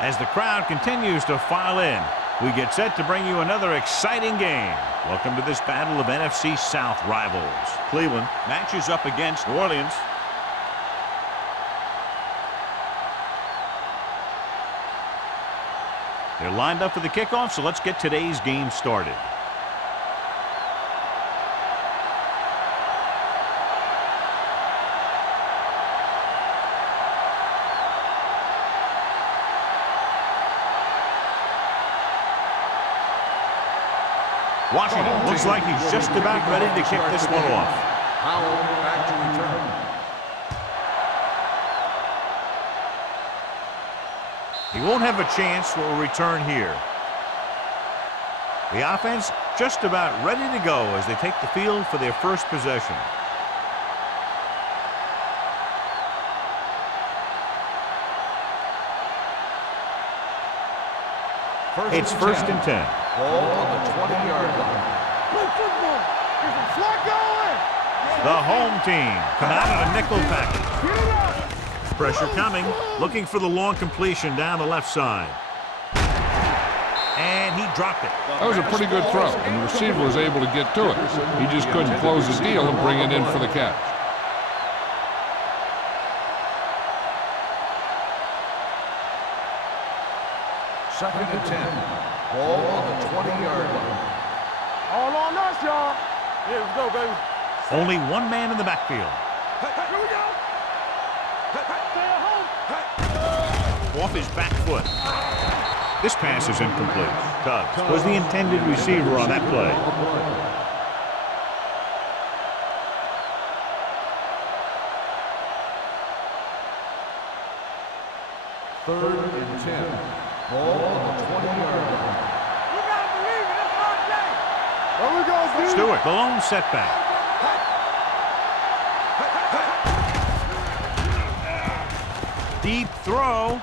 As the crowd continues to file in, we get set to bring you another exciting game. Welcome to this battle of NFC South rivals. Cleveland matches up against New Orleans. They're lined up for the kickoff, so let's get today's game started. Washington looks like he's just about ready to kick this one off. Powell back to return. He won't have a chance for a return here. The offense just about ready to go as they take the field for their first possession. It's first and 10. Ball on the 20-yard line. The home team come out in a nickel package. Pressure coming, looking for the long completion down the left side. And he dropped it. That was a pretty good throw, and the receiver was able to get to it. He just couldn't close his deal and bring it in for the catch. Second and 10. Ball on the 20-yard line. All on us, y'all. Here we go, baby. Only one man in the backfield. Here we go. Stay at home. Off his back foot. This pass is incomplete. Cubs was the intended receiver on that play. Third and 10. Ball on the 20-yard line. You gotta believe it. It's our day. Where we go, dude? Stewart, the lone setback. Deep throw.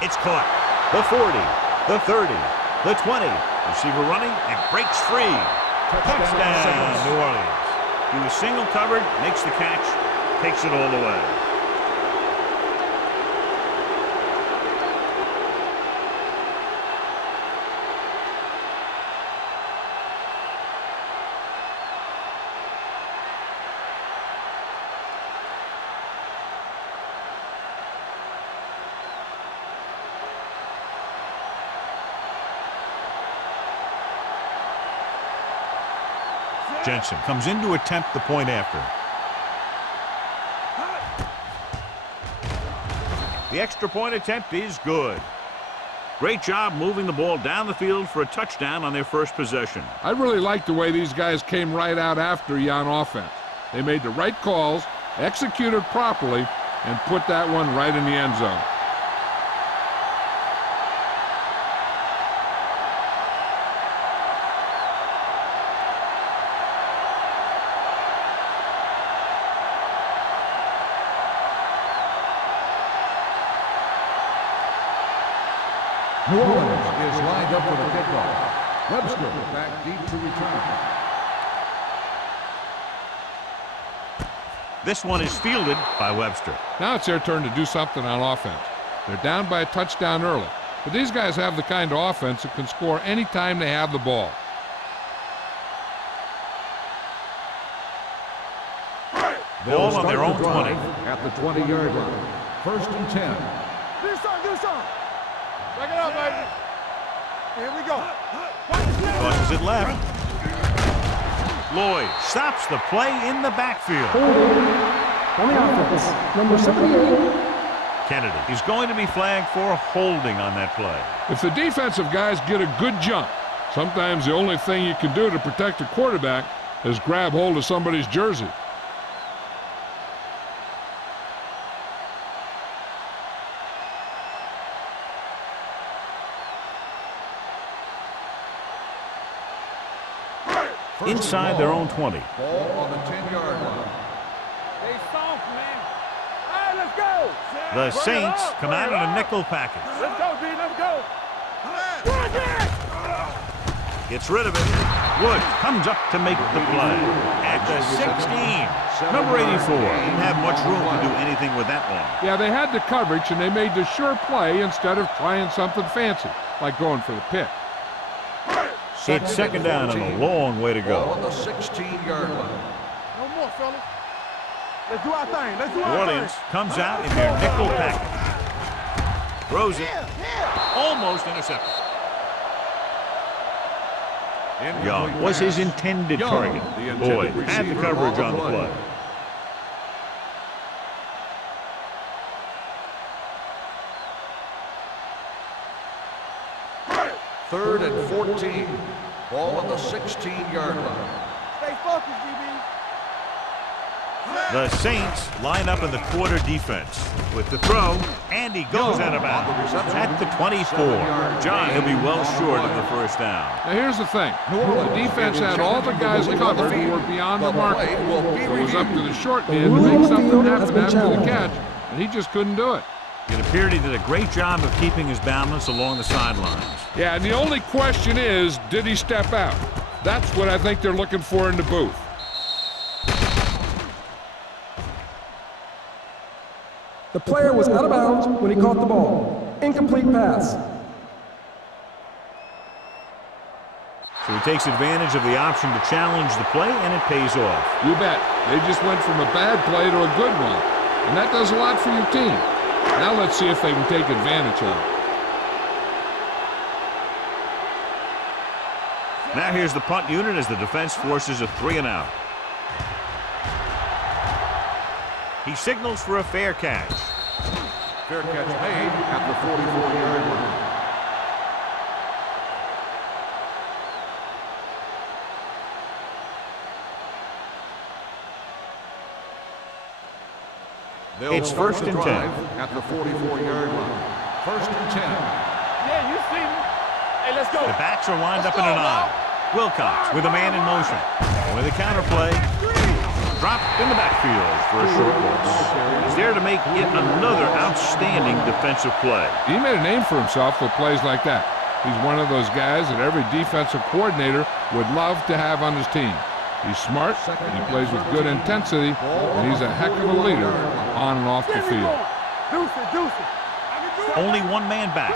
It's caught. The 40, the 30, the 20. Receiver running and breaks free. Touchdown, New Orleans. He was single covered, makes the catch, takes it all the way. Jensen comes in to attempt the point after. The extra point attempt is good. Great job moving the ball down the field for a touchdown on their first possession. I really like the way these guys came right out after you on offense. They made the right calls, executed properly, and put that one right in the end zone. New Orleans is lined up for the kickoff. Webster back deep to return. This one is fielded by Webster. Now it's their turn to do something on offense. They're down by a touchdown early, but these guys have the kind of offense that can score any time they have the ball. Ball on their own 20. At the 20-yard line. First and 10. Do something. Check it out, baby. Here we go. Tosses it left. Lloyd stops the play in the backfield. On the offense, number 78. Kennedy is going to be flagged for holding on that play. If the defensive guys get a good jump, sometimes the only thing you can do to protect a quarterback is grab hold of somebody's jersey. Inside their own 20. Ball on the 10-yard line. Stay soft, man. All right, let's go. The Saints come out in a nickel package. Let's go, D. Let's go. Gets rid of it. Woods comes up to make the play. At the 16. Number 84. Didn't have much room to do anything with that one. Yeah, they had the coverage, and they made the sure play instead of trying something fancy, like going for the pick. It's second down and a long way to go. On the 16-yard line. No more, fellas. Let's do our thing. Let's do New our Orleans thing. comes out in their nickel package. Throws it. Almost intercepted. Young was his intended target. Boyd had the coverage on the play. Third and 14. Ball on the 16-yard line. Stay focused, DB. The Saints line up in the quarter defense with the throw, and he goes out of bounds at the 24. John, he'll be well short of the first down. Now, here's the thing. The defense had all the guys covered who were beyond the marker. It was up to the short man to make something happen after the catch, and he just couldn't do it. It appeared he did a great job of keeping his balance along the sidelines. Yeah, and the only question is, did he step out? That's what I think they're looking for in the booth. The player was out of bounds when he caught the ball. Incomplete pass. So he takes advantage of the option to challenge the play, and it pays off. You bet. They just went from a bad play to a good one, and that does a lot for your team. Now let's see if they can take advantage of it. Now here's the punt unit as the defense forces a 3-and-out. He signals for a fair catch. Fair catch made at the 44-yard line. It's first and 10. At the 44-yard line. First and 10. Yeah, you see me. Hey, let's go. The backs are lined up in an eye. Wilcox with a man in motion. With a counterplay. Dropped in the backfield for a short loss. He's there to make yet another outstanding defensive play. He made a name for himself with plays like that. He's one of those guys that every defensive coordinator would love to have on his team. He's smart, he plays with good intensity, and he's a heck of a leader on and off the field. Deuce it. Only one man back.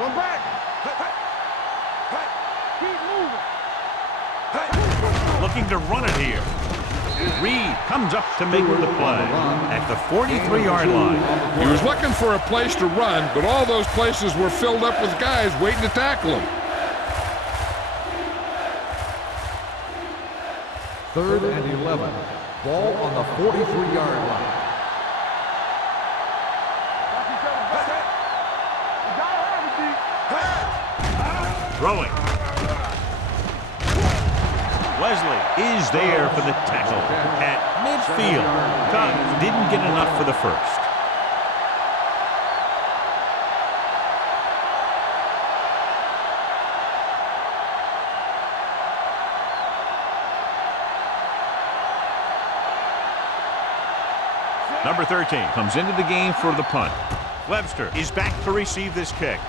One back. Keep moving. Looking to run it here. Reed comes up to make the play at the 43-yard line. He was looking for a place to run, but all those places were filled up with guys waiting to tackle him. Third and 11. Ball on the 43-yard line. Throwing. Wesley is there for the tackle at midfield. Cubs didn't get enough for the first. Number 13 comes into the game for the punt. Webster is back to receive this kick.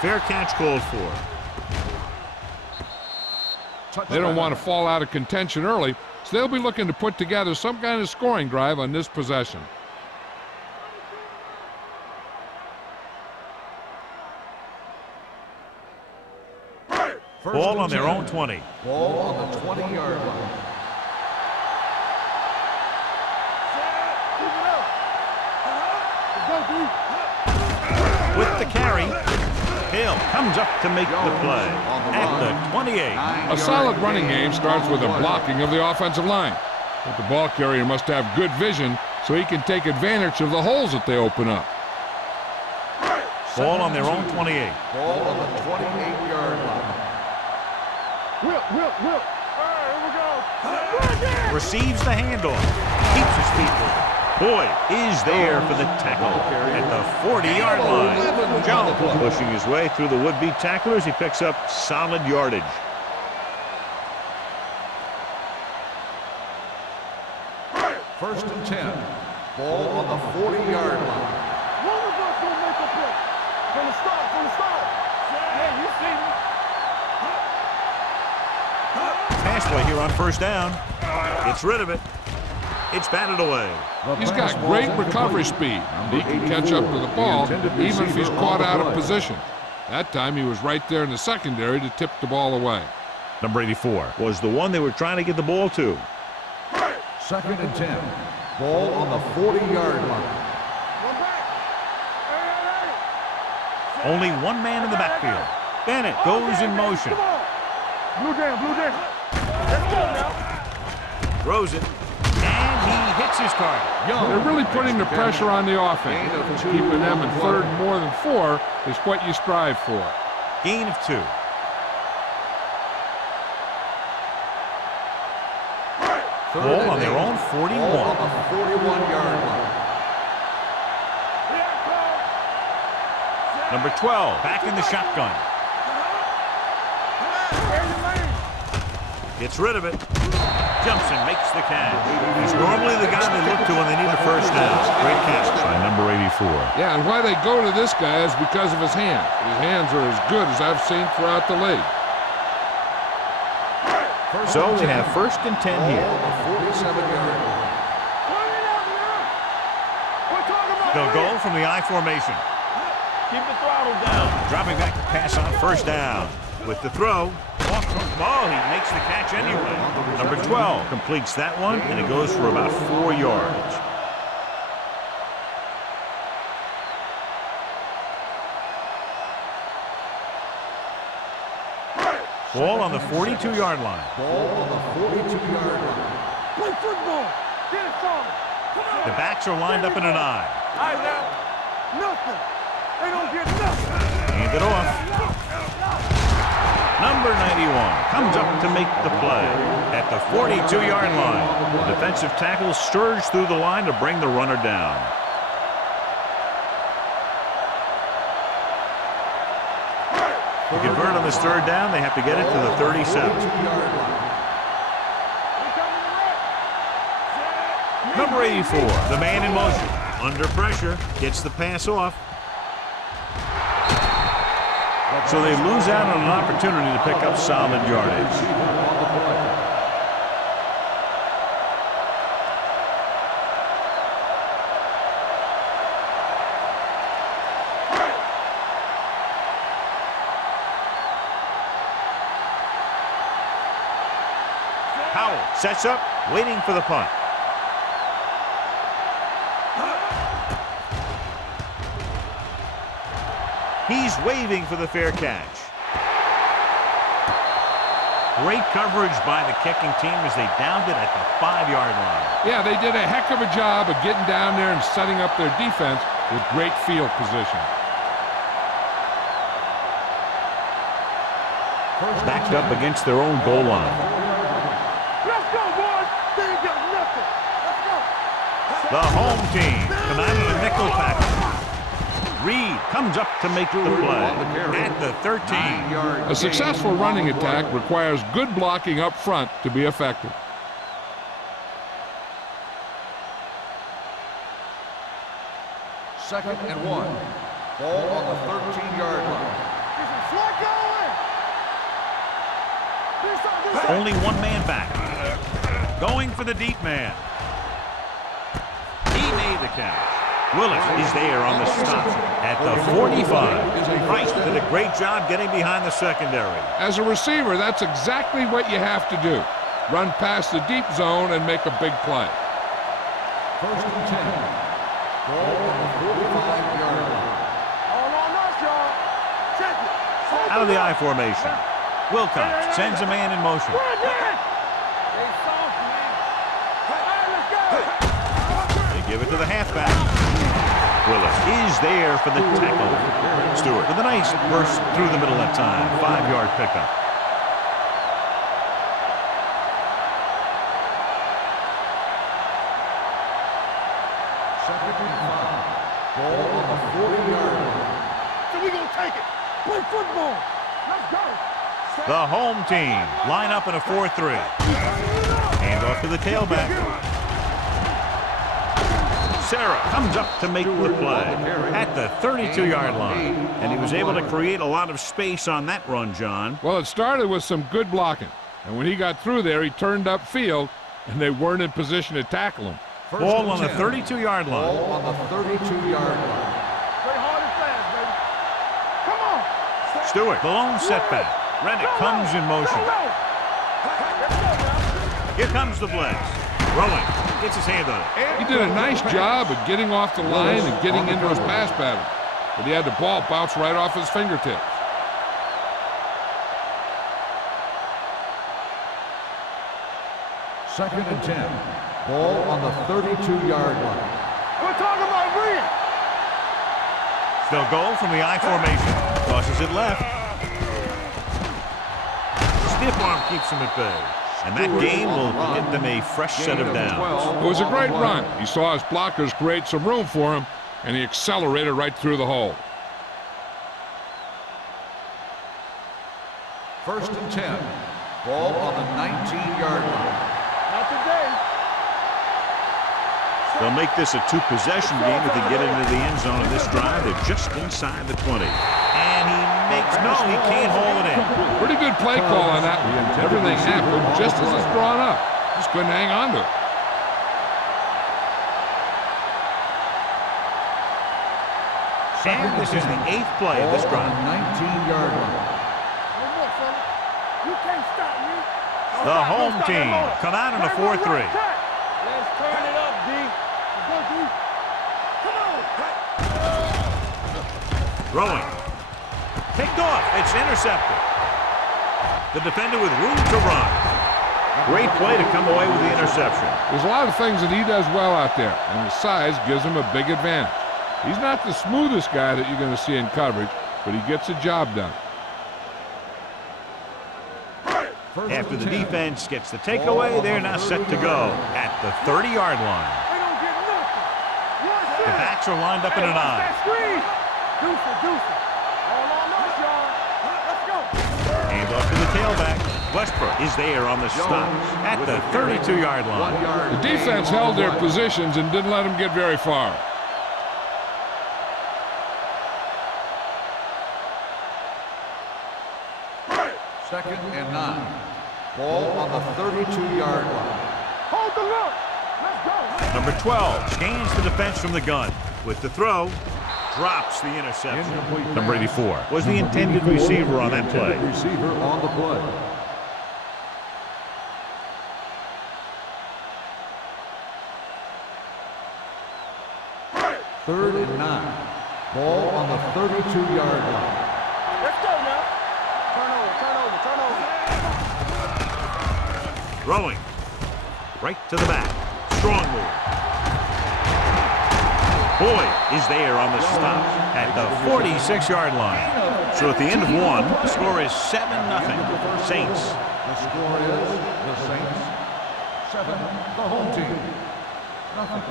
Fair catch called for. They don't want to fall out of contention early, so they'll be looking to put together some kind of scoring drive on this possession. Ball on their own 20. Ball on the 20-yard line. With the carry, Hill comes up to make the play at the 28. A solid running game starts with a blocking of the offensive line. But the ball carrier must have good vision so he can take advantage of the holes that they open up. Ball on their own 28. Ball on the 28-yard line. Whip. All right, here we go. Receives the handoff. Keeps his feet moving. Boyd is there for the tackle at the 40-yard line. Jones pushing his way through the would-be tacklers. He picks up solid yardage. First and 10. Ball on the 40-yard line. One of us will make a play. From the start. Yeah, you see me. play here on first down. Gets rid of it. It's batted away. He's got great recovery speed. He can catch up to the ball even if he's caught out of position. That time he was right there in the secondary to tip the ball away. Number 84 was the one they were trying to get the ball to. 2nd and 10. Ball on the 40-yard line. Only one man in the backfield. Bennett goes in motion. Blue jam, blue jam. Let's go now. Throws it. And he hits his target. They're really putting the pressure on the offense. Keeping them in 3rd and more than 4 is what you strive for. Gain of 2. Ball on their own 41. Ball on the 41-yard line. Number 12 back in the shotgun. Gets rid of it. Jumps and makes the catch. He's normally the guy they look to when they need a first down. Great catch by number 84. Yeah, and why they go to this guy is because of his hands. His hands are as good as I've seen throughout the league. So they have 1st and 10 here. They'll go from the I formation. Keep the throttle down. Dropping back to pass on first down. With the throw, off from the ball, he makes the catch anyway. Number 12 completes that one, and it goes for about 4 yards. Ball on the 42-yard line. Ball on the 42-yard line. Play football. Get it started. Come on. The backs are lined up in an I. All right, now. Nothing. They don't get nothing. Hand it off. Number 91 comes up to make the play at the 42-yard line. The defensive tackle surged through the line to bring the runner down. To convert on this 3rd down, they have to get it to the 37. Number 84, the man in motion. Under pressure, gets the pass off. So they lose out on an opportunity to pick up solid yardage. Howell sets up, waiting for the punt. He's waving for the fair catch. Great coverage by the kicking team as they downed it at the 5-yard line. Yeah, they did a heck of a job of getting down there and setting up their defense with great field position. Backed up against their own goal line. Let's go, boys. They ain't got nothing. Let's go. The home team come out of the nickel package. Reed comes up to make the play at the 13. A successful running attack requires good blocking up front to be effective. Second and 1. Ball on the 13-yard line. Only one man back. Going for the deep man. He made the catch. Willis is there on the stop at the 45. Price did a great job getting behind the secondary. As a receiver, that's exactly what you have to do. Run past the deep zone and make a big play. 1st and 10. Ball on the 45-yard line. All on us, y'all. Check it. Out of the I formation. Wilcox sends a man in motion. They soft, man. All right, let's go. They give it to the halfback. Willis is there for the tackle. Stewart with a nice burst through the middle that time. 5-yard pickup. Second and 5. Ball on the 40-yard line. So we gonna take it. Play football. Let's go. The home team line up in a 4-3. Hand off to the tailback. Sarah comes up to make the play at the 32-yard line. And he was able to create a lot of space on that run, John. Well, it started with some good blocking. And when he got through there, he turned upfield, and they weren't in position to tackle him. Ball on the 32-yard line. Ball on the 32-yard line. Play hard and fast, baby. Come on. Stewart, the lone setback. Rennick comes in motion. Here comes the blitz. Rowan gets his hand on it. He did a nice job of getting off the line and getting into his pass pattern, but he had the ball bounce right off his fingertips. Second and 10. Ball on the 32-yard line. We're talking about Reed. They'll go from the I formation. Tosses it left. Stiff arm keeps him at bay. And that game will get them a fresh set of downs. It was a great run. He saw his blockers create some room for him, and he accelerated right through the hole. First and 10. Ball on the 19-yard line. Not today. They'll make this a two-possession game if they get into the end zone in this drive. They're just inside the 20. And he can't hold it in. Pretty good play call on that one. Everything happened just as it's drawn up. Just couldn't hang on to it. And this is the 8th play of this drive. 19-yard line. You can't stop me. The home team come out in a 4-3. Let's turn it up, D. Go, D. Come on. Rowing. Picked off. It's intercepted. The defender with room to run. Great play to come away with the interception. There's a lot of things that he does well out there, and his size gives him a big advantage. He's not the smoothest guy that you're going to see in coverage, but he gets the job done. After the defense gets the takeaway, they're now set to go at the 30-yard line. We don't get nothing. The backs are lined up in an I. Deuce it. All on us, y'all. Let's go. Hand off to the tailback. Westbrook is there on the stop at the 32-yard line. The defense held their positions and didn't let him get very far. Second and 9. Ball on the 32-yard line. Hold the look. Let's go. Number 12 scans the defense from the gun. With the throw, drops the interception. Number 84 was the intended receiver on that play. Receiver on the play. Third and 9. Ball on the 32-yard line. Let's go now. Turn over. Throwing. Right to the back. Strong move. Boyd is there on the stop at the 46-yard line. So at the end of one, the score is 7-0. Saints. The score is the Saints 7, the home team nothing.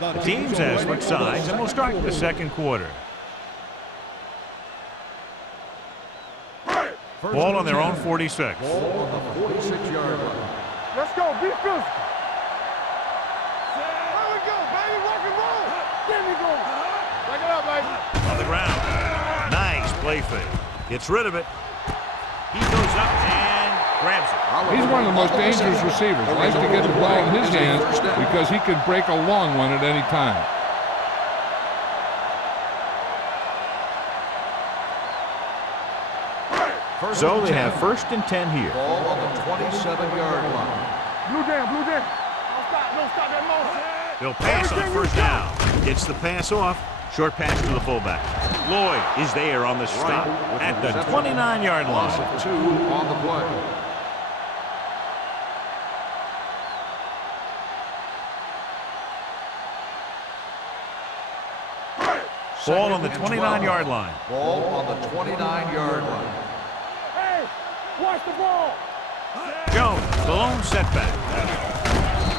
The teams have switched sides, and we'll start the second quarter. Ball on their own 46. Ball on the 46-yard line. Let's go. Be physical. There we go, baby. Rock and roll. There we go. Back it up, baby. On the ground. Nice play fake. Gets rid of it. He goes up and grabs it. He's one of the most dangerous receivers. Likes to get the ball in his hands because he can break a long one at any time. So they have first and 10 here. Ball on the 27-yard line. Blue down. Don't stop that motor. They'll pass on first down. Gets the pass off. Short pass to the fullback. Lloyd is there on the stop at the 29-yard Loss line. of 2 on the play. Ball on the 29-yard line. Ball on the 29-yard line. Hey, watch the ball. Jones, the lone setback.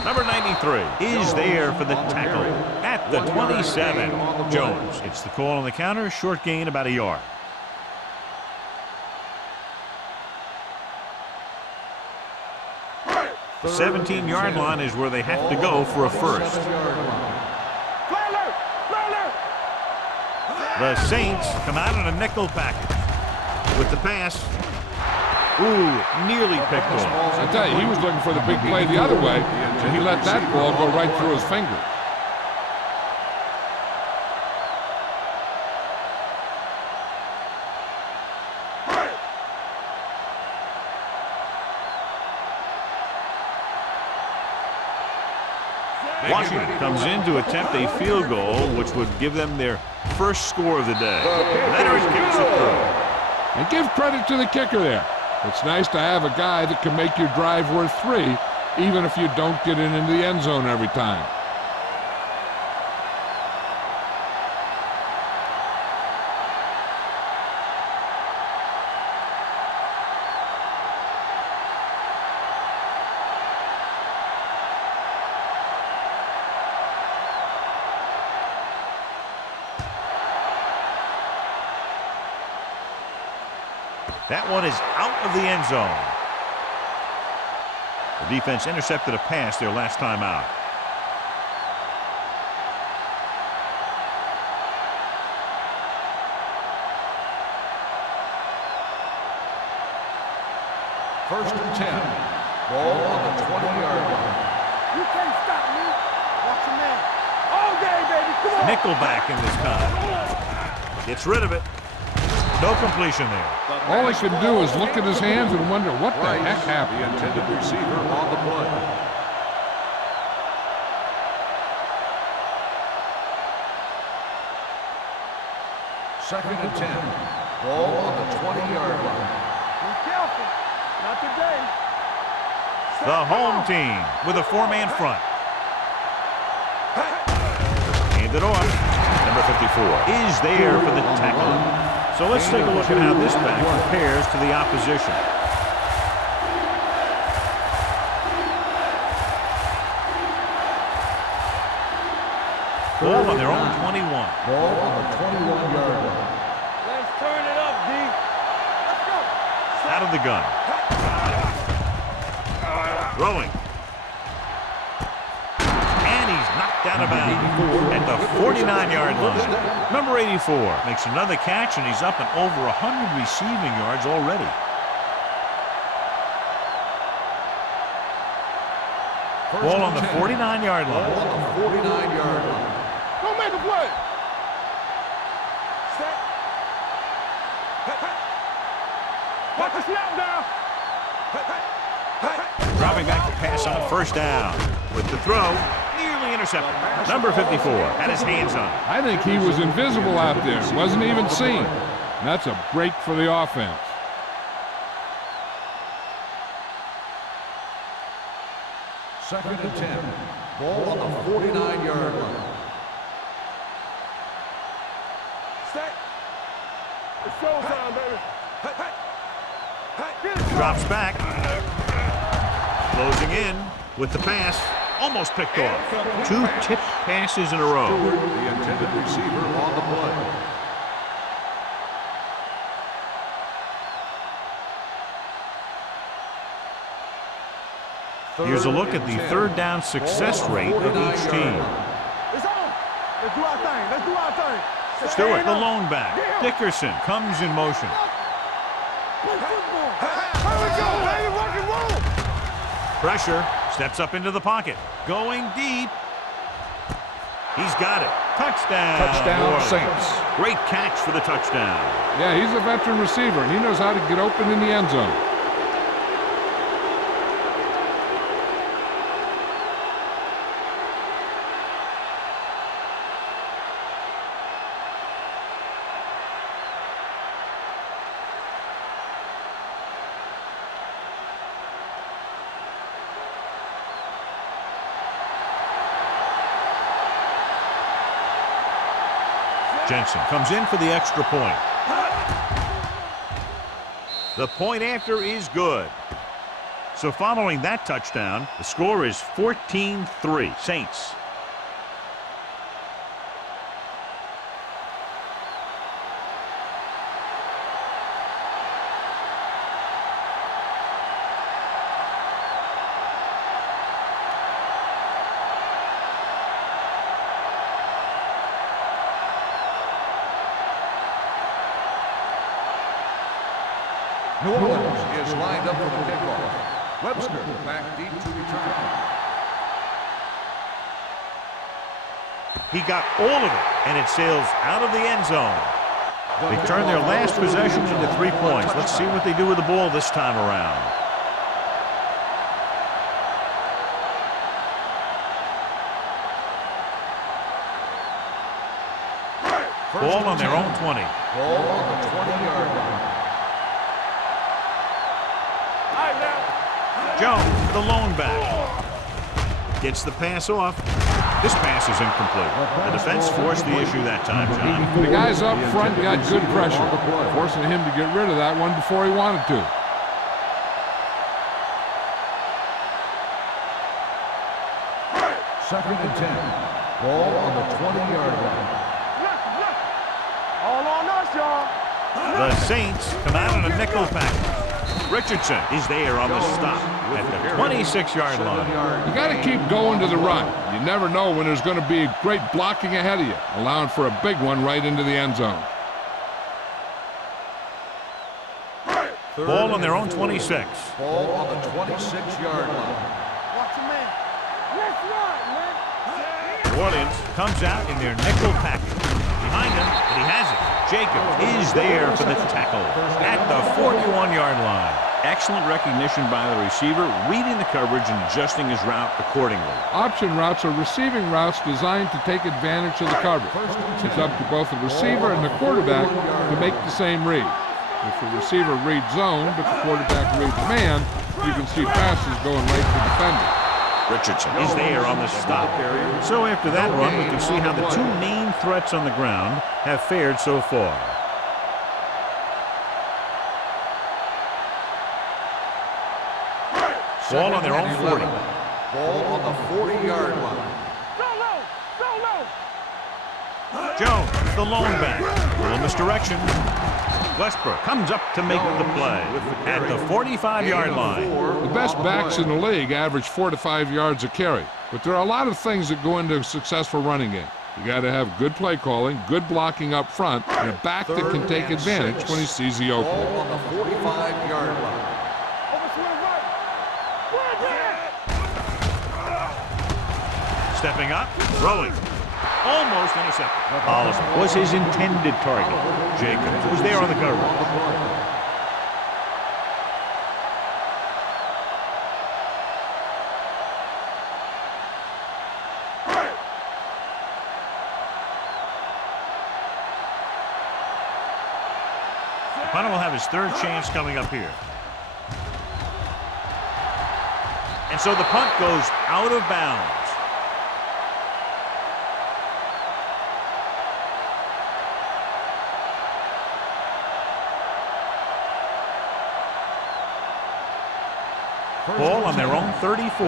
Number 93 is there for the tackle at the 27. Jones gets the call on the counter. Short gain about a yard. The 17-yard line is where they have to go for a first. The Saints come out in a nickel package with the pass. Ooh, nearly picked off. I tell you, he was looking for the big play the other way, and he let that ball go right through his fingers. Washington comes in to attempt a field goal, which would give them their first score of the day. Leonard kicks it through. And give credit to the kicker there. It's nice to have a guy that can make your drive worth 3, even if you don't get it into the end zone every time. That one is out of the end zone. The defense intercepted a pass their last time out. First and 10. Ball on the 20-yard line. You can't stop me. Watch your man. All day, baby. Come on. Nickelback in this time. Gets rid of it. No completion there. All he can do is look at his hands and wonder what the heck happened. The intended receiver on the play. Second and 10. Ball on the 20-yard line. Be careful. Not today. The home team with a 4-man front. Hand it off. Number 54 is there for the tackle. So let's take a look at how this back compares to the opposition. Ball on their own 21. Ball on the 21-yard line. Let's turn it up, D. Let's go. Out of the gun. Throwing. And he's knocked out of bounds at the 49-yard line. Number 84 makes another catch, and he's up and over 100 receiving yards already. Ball on the 49-yard line. Ball on the 49-yard line. Go make a play. Set. Watch the snap down. Dropping back to pass on first down. With the throw, nearly intercepted. Number 54 had his hands on it. I think he was invisible out there. Wasn't even seen. And that's a break for the offense. Second and 10. Ball on the 49-yard line. Set. It's showtime, baby. Get it. Drops back. Closing in with the pass. Almost picked off. 2 tipped passes in a row. The intended receiver on the play. Here's a look at the third down success rate of each team. It's on. Let's do our thing. Let's do our thing. Stewart, the lone back. Dickerson comes in motion. Play football. Here we go, baby. Rock and roll. Pressure. Steps up into the pocket. Going deep. He's got it. Touchdown. Touchdown, Saints. Great catch for the touchdown. Yeah, he's a veteran receiver, and he knows how to get open in the end zone. Jensen comes in for the extra point. The point after is good. So following that touchdown, the score is 14-3 Saints. New Orleans is lined up for the kickoff. Webster back deep to return. He got all of it, and it sails out of the end zone. They turn their last possession into 3 points. Let's see what they do with the ball this time around. Ball on their own 20. Ball on the 20-yard line. Jones, the lone back. Gets the pass off. This pass is incomplete. The defense forced the issue that time, John. The guys up front got good pressure, forcing him to get rid of that one before he wanted to. Second and 10. Ball on the 20-yard line. All on us, y'all. The Saints come out in a nickel package. Richardson is there on the stop at the 26-yard line. You got to keep going to the run. You never know when there's going to be great blocking ahead of you, allowing for a big one right into the end zone. Ball on their own 26. Ball on the 26-yard line. Watch your man. Let's run, man. New Orleans comes out in their nickel package. Behind him, and he has it. Jacob is there for the tackle at the 41-yard line. Excellent recognition by the receiver, reading the coverage and adjusting his route accordingly. Option routes are receiving routes designed to take advantage of the coverage. It's up to both the receiver and the quarterback to make the same read. If the receiver reads zone, but the quarterback reads man, you can see passes going right to the defender. Richardson is there on the stop. So after that run, we can see how the two main threats on the ground have fared so far. Ball on their own 40. Ball on the 40-yard line. Jones, the lone back. A little misdirection. Westbrook comes up to make the play at the 45-yard line. The best backs in the league average 4 to 5 yards a carry, but there are a lot of things that go into a successful running game. You got to have good play calling, good blocking up front, and a back that can take advantage when he sees the opening. Ball on the 45-yard line. Stepping up, throwing. Almost intercepted. Hollis was his intended target. Jacobs was there on the coverage. The punter will have his third chance coming up here. And so the punt goes out of bounds. Ball on their own 34.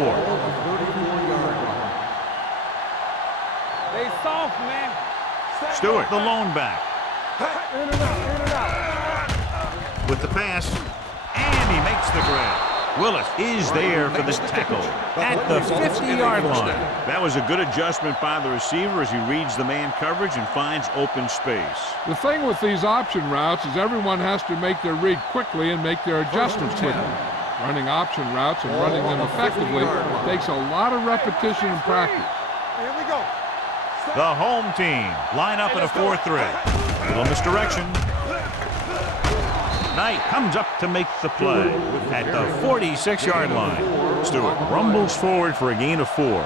They soft, man. Stewart, the lone back. In and out. With the pass, and he makes the grab. Willis is there for this tackle at the 50-yard line. That was a good adjustment by the receiver as he reads the man coverage and finds open space. The thing with these option routes is everyone has to make their read quickly and make their adjustments quickly. Running option routes and running them effectively takes a lot of repetition and practice. Here we go. The home team line up in a 4-3. Little misdirection. Knight comes up to make the play at the 46-yard line. Stewart rumbles forward for a gain of 4.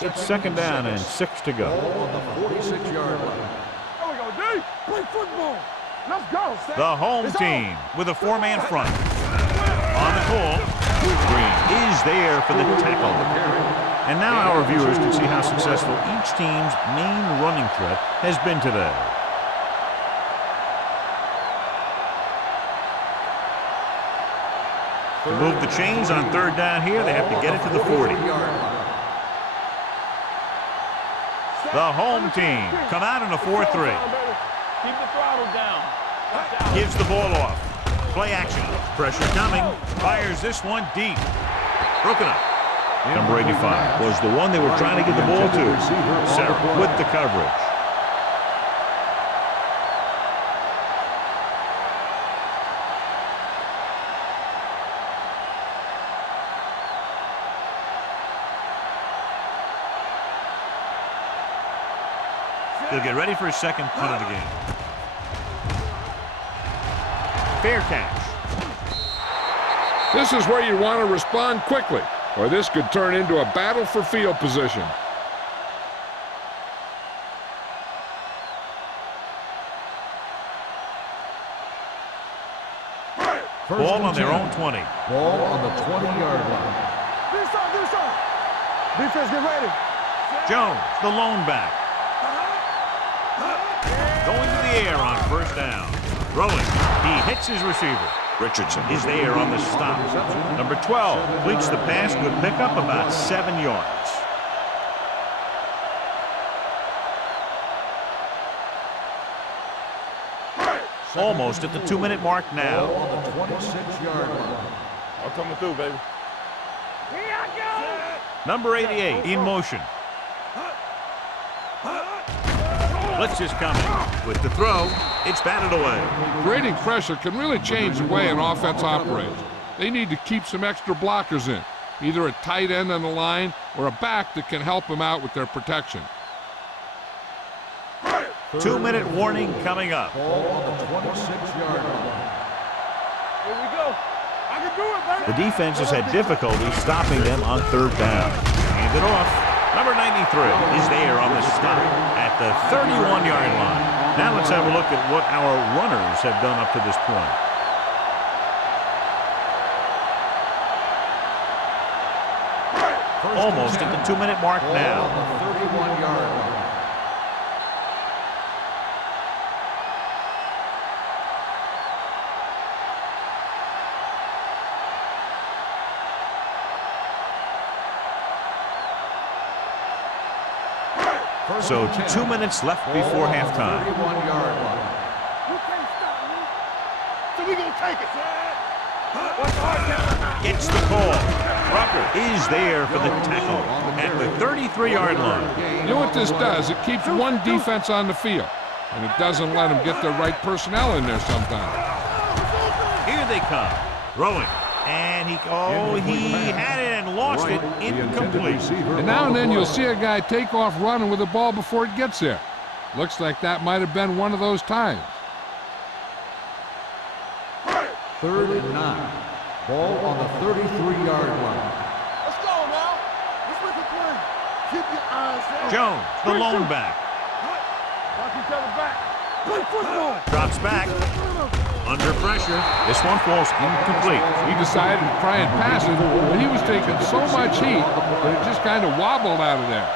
It's second down and 6 to go. On the 46-yard line. There we go, D. Play football. Let's go. The home team with a 4-man front. On the call, Green is there for the tackle. And now our viewers can see how successful each team's main running threat has been today. To move the chains on third down here, they have to get it to the 40. The home team come out in a 4-3. Keep the throttle down. Gives the ball off. Play action. Pressure coming. Fires this one deep. Broken up. Number 85 was the one they were trying to get the ball to. Sarah with the coverage. They'll get ready for his second punt of the game. Fair catch. This is where you want to respond quickly, or this could turn into a battle for field position. Ball on their own 20. Ball on the 20-yard line. Defense, get ready. Jones, the lone back. Going to the air on first down. Throwing. He hits his receiver. Richardson is there on the stop. Number 12 completes the pass. Good pickup, about 7 yards. Almost at the 2-minute mark now. Ball on the 26-yard line. I'm coming through, baby. Number 88 in motion. Blitz is coming. With the throw, it's batted away. Creating pressure can really change the way an offense operates. They need to keep some extra blockers in, either a tight end on the line or a back that can help them out with their protection. 2-minute warning coming up. Ball on the 26-yard line. Here we go. I can do it, baby. The defense has had difficulty stopping them on third down. Hand it off. Number 93 is there on the stop at the 31-yard line. Now let's have a look at what our runners have done up to this point. Almost at the 2-minute mark now. Ball on the 31-yard line. So 2 minutes left before halftime. 31-yard line. You can't stop me. So we gonna take it. What's the hard count? Gets the call. Rucker is there for the tackle at the 33-yard line. You know what this does? It keeps one defense on the field, and it doesn't let them get the right personnel in there sometimes. Here they come. Throwing. And he had it and lost it. Incomplete. And now and then you'll see a guy take off running with the ball before it gets there. Looks like that might have been one of those times. 3rd and 9. Ball on the 33-yard line. Let's go now. Let's make a play. Keep your eyes down. Jones, the lone back. Watch each other back. Play football. Drops back. Under pressure. This one falls incomplete. He decided to try and pass it, but he was taking so much heat that it just kind of wobbled out of there.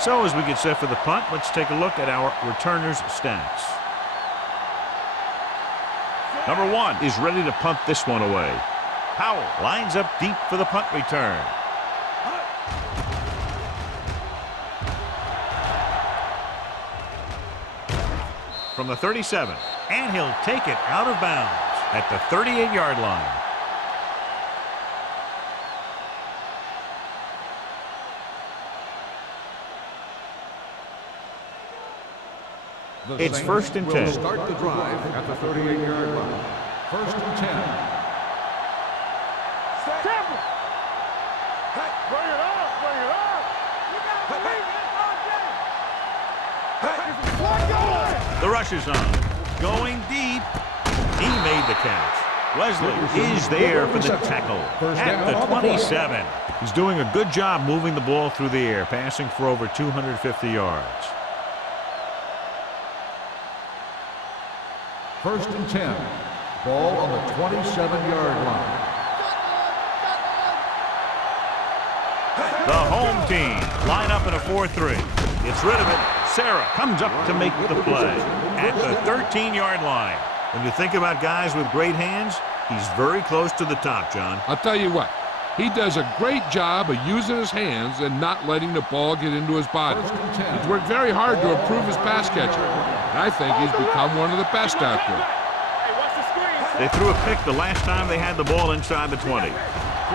So as we get set for the punt, let's take a look at our returners' stats. Number 1 is ready to punt this one away. Powell lines up deep for the punt return. From the 37, and he'll take it out of bounds at the 38-yard line. It's 1st and 10. Start the drive at the 38-yard line. 1st and 10. Tampa. Hey, bring it up. Bring it up. You gotta believe it. It's all day. The rush is on. Going deep. He made the catch. Wesley is there for the tackle at the 27. He's doing a good job moving the ball through the air, passing for over 250 yards. 1st and 10. Ball on the 27-yard line. The home team line up in a 4-3. Gets rid of it. Sarah comes up to make the play at the 13-yard line. When you think about guys with great hands, he's very close to the top, John. I'll tell you what, he does a great job of using his hands and not letting the ball get into his body. He's worked very hard to improve his pass catching, and I think he's become one of the best out there. Hey, watch the They threw a pick the last time they had the ball inside the 20.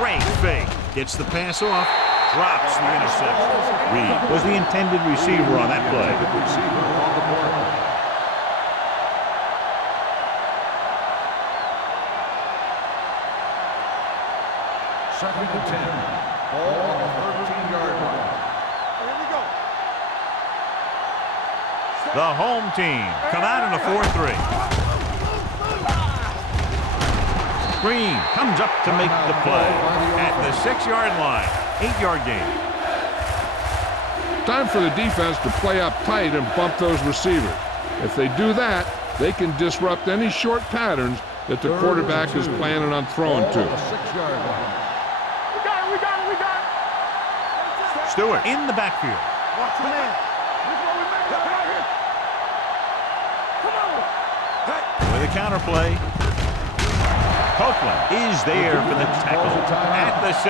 Great fake. Gets the pass off. Drops the interception. Reed was the intended receiver on that play. Second and 10. Ball on the 13-yard line. Here we go. The home team come out in a 4-3. Green comes up to make the play at the 6-yard line. 8-yard gain. Time for the defense to play up tight and bump those receivers. If they do that, they can disrupt any short patterns that the quarterback is planning on throwing to. We got it. Stewart in the backfield. Watch your man. This is what we made up right here. Come on. With a counterplay. Copeland is there for the tackle at the 6.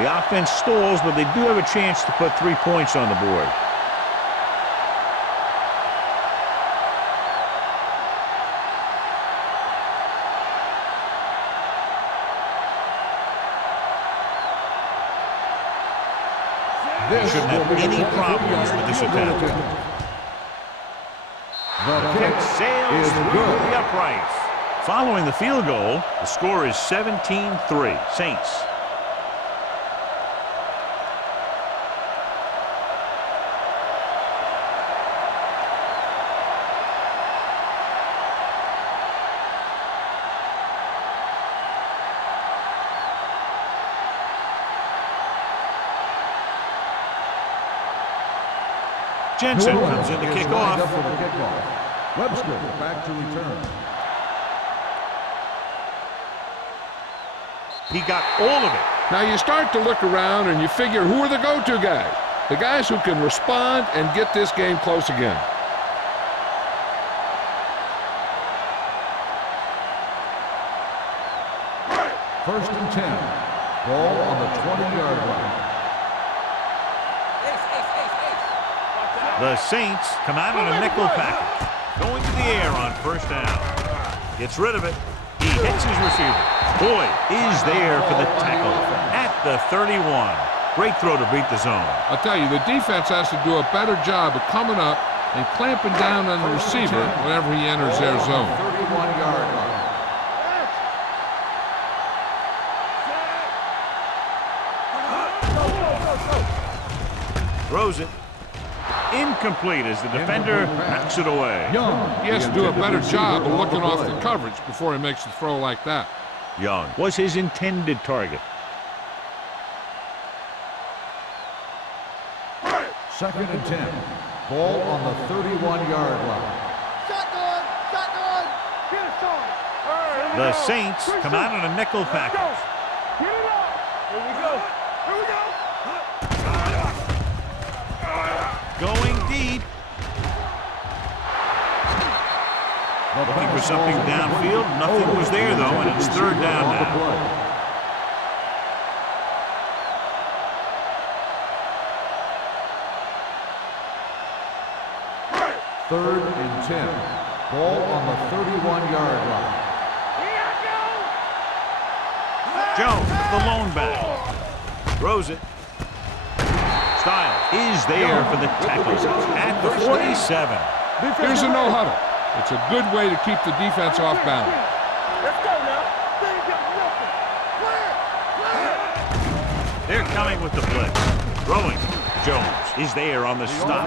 The offense stalls, but they do have a chance to put 3 points on the board. They shouldn't have any problems with this attempt. The Kick sails through the uprights. Following the field goal, the score is 17-3, Saints. Jensen comes in to kick off. Webster back to return. He got all of it. Now you start to look around and you figure, who are the go-to guys? The guys who can respond and get this game close again. First and 10. Ball on the 20-yard line. The Saints come out in a nickel package. Going to the air on first down. Gets rid of it. He hits his receiver. Boyd is there for the tackle at the 31. Great throw to beat the zone. I'll tell you, the defense has to do a better job of coming up and clamping down on the receiver whenever he enters their zone. 31-yard line. Throws it. Incomplete as the defender knocks it away. He has to do a better job of looking off the coverage before he makes a throw like that. Young was his intended target. Second and 10. Ball on the 31-yard line. Shotgun. Get it started. The Saints come out in a nickel package. Get it up. Here we go. Going deep. Looking for something downfield. Nothing was there, though, and it's third down now. Third and 10. Ball on the 31-yard line. Jones, the lone back. Throws it. Styles is there for the tackle at the 47. Here's a no-huddle. It's a good way to keep the defense off balance. Let's go now. They ain't got nothing. They're coming with the blitz. Throwing. Jones is there on the stop.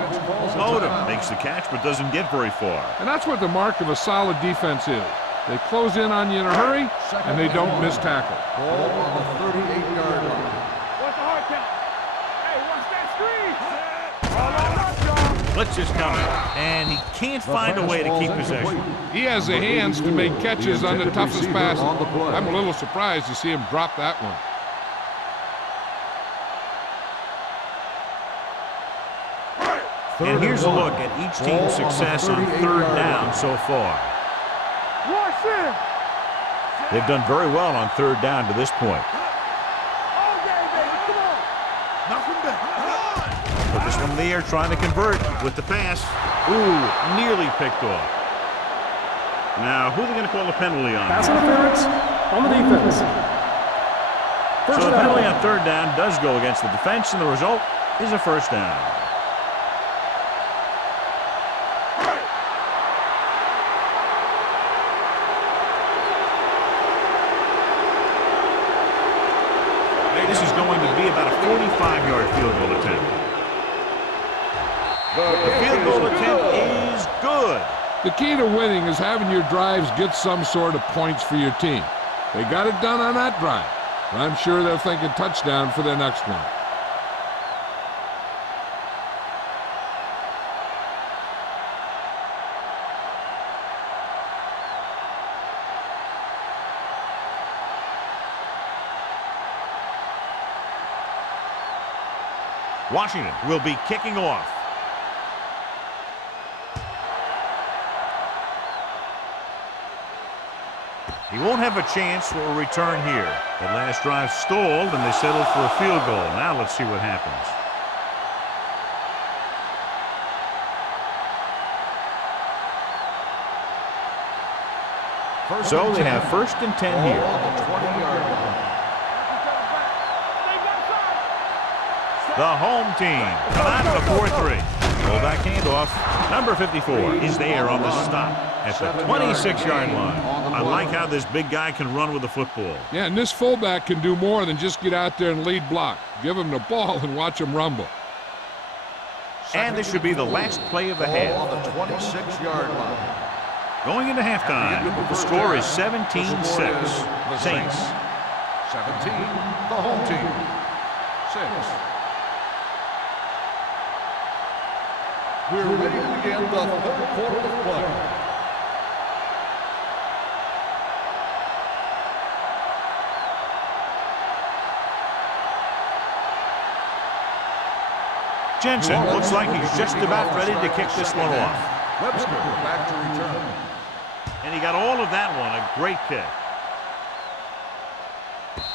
Odom makes the catch but doesn't get very far. And that's what the mark of a solid defense is. They close in on you in a hurry, and they don't miss tackle. Ball on the 38-yard line. What's the hard count? Hey, watch that screen. Blitz is coming, and he can't find a way to keep possession. He has the hands to make catches on the toughest passes. I'm a little surprised to see him drop that one. And here's a look at each team's success on third down so far. Watch this. They've done very well on third down to this point. All day, baby. Come on. Nothing back. Put this one in the air, trying to convert with the pass. Ooh, nearly picked off. Now, who are they going to call a penalty on? Pass interference on the defense. First So the down. penalty on third down does go against the defense, and the result is a first down. This is going to be about a 45-yard field goal attempt. The field goal attempt is good. The key to winning is having your drives get some sort of points for your team. They got it done on that drive. I'm sure they're thinking touchdown for their next one. Washington will be kicking off. He won't have a chance for a return here. The last drive stalled, and they settled for a field goal. Now let's see what happens. So they have first and 10 here. The home team come out of the 4-3. Fullback handoff. Number 54 is there on the stop at the 26-yard line. I like how this big guy can run with the football. Yeah, and this fullback can do more than just get out there and lead block. Give him the ball and watch him rumble. And this should be the last play of the half. On the 26-yard line. Going into halftime, the score is 17-6. Saints. 17, the home team. 6. We're ready to begin the third quarter of play. Jensen looks like he's just about ready to kick this one off. Webster back to return. And he got all of that one, a great kick.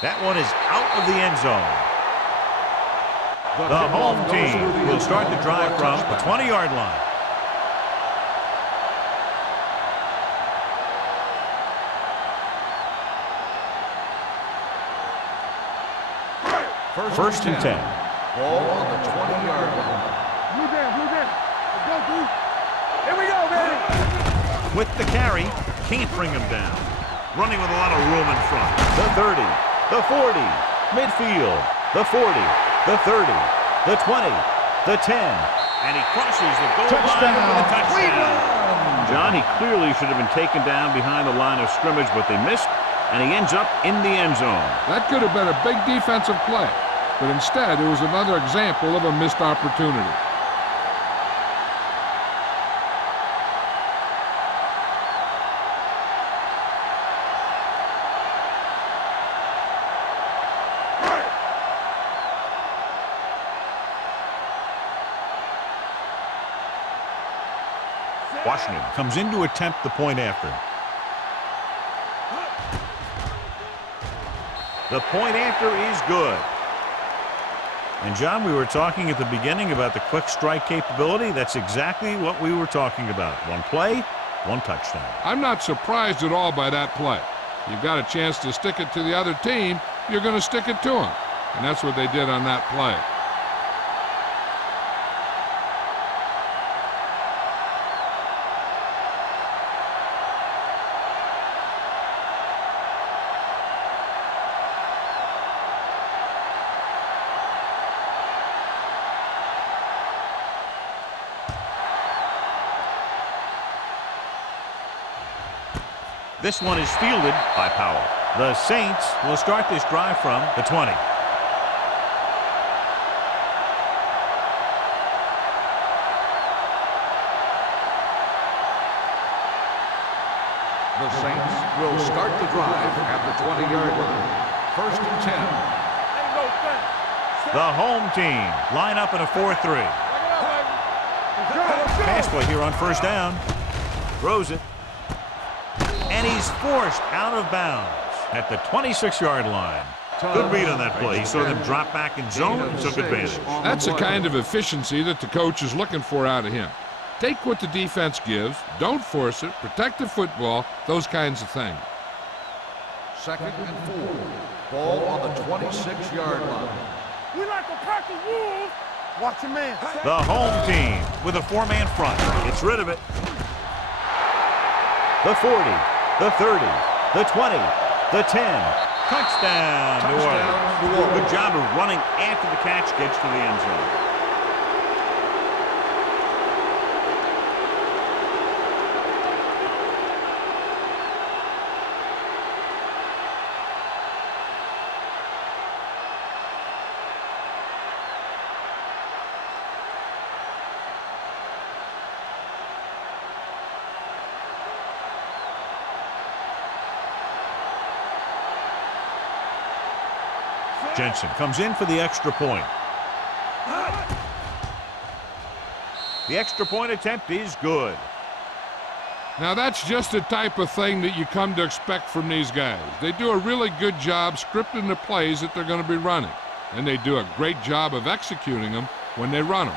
That one is out of the end zone. The home team will start the drive from the 20-yard line. First and 10. Ball on the 20-yard line. Blue down. Let's go, Blue. Here we go, baby. With the carry, can't bring him down. Running with a lot of room in front. The 30, the 40, midfield, the 40, the 30, the 20, the 10, and he crosses the goal line for the touchdown. John, he clearly should have been taken down behind the line of scrimmage, but they missed, and he ends up in the end zone. That could have been a big defensive play, but instead it was another example of a missed opportunity. Washington comes in to attempt the point after. The point after is good. And John, we were talking at the beginning about the quick strike capability. That's exactly what we were talking about. One play, one touchdown. I'm not surprised at all by that play. You've got a chance to stick it to the other team, you're going to stick it to them. And that's what they did on that play. This one is fielded by Powell. The Saints will start this drive from the 20. The Saints will start the drive at the 20-yard line. First and 10. Ain't no thing. The home team line up in a 4-3. Pass play here on first down. Throws it. And he's forced out of bounds at the 26-yard line. Good read on that play. He saw them drop back in zone and took advantage. That's the kind of efficiency that the coach is looking for out of him. Take what the defense gives, don't force it, protect the football, those kinds of things. 2nd and 4. Ball on the 26-yard line. We like to pack the wolves. Watch your man. The home team with a 4-man front gets rid of it. The 40, the 30, the 20, the 10. Touchdown, New Orleans. Good job of running after the catch gets to the end zone. Jensen comes in for the extra point. The extra point attempt is good. Now that's just the type of thing that you come to expect from these guys. They do a really good job scripting the plays that they're going to be running, and they do a great job of executing them when they run them.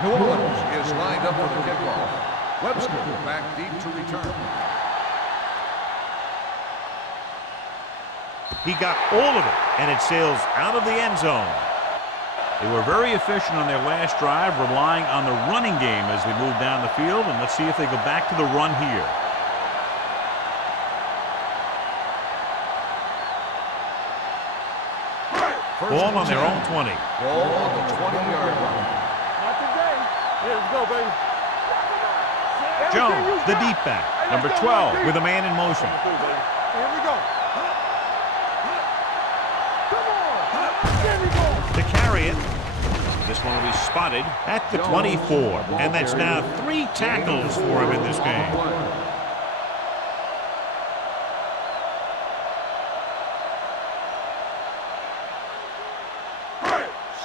New Orleans is lined up for the kickoff. Webster back deep to return. He got all of it, and it sails out of the end zone. They were very efficient on their last drive, relying on the running game as they moved down the field, and let's see if they go back to the run here. Ball on their own 20. Ball on the 20-yard line. Here we go, baby. Jones, the deep back, number 12, with a man in motion. Here we go. Come on. There we go. To carry it, this one will be spotted at the 24. And that's now 3 tackles for him in this game.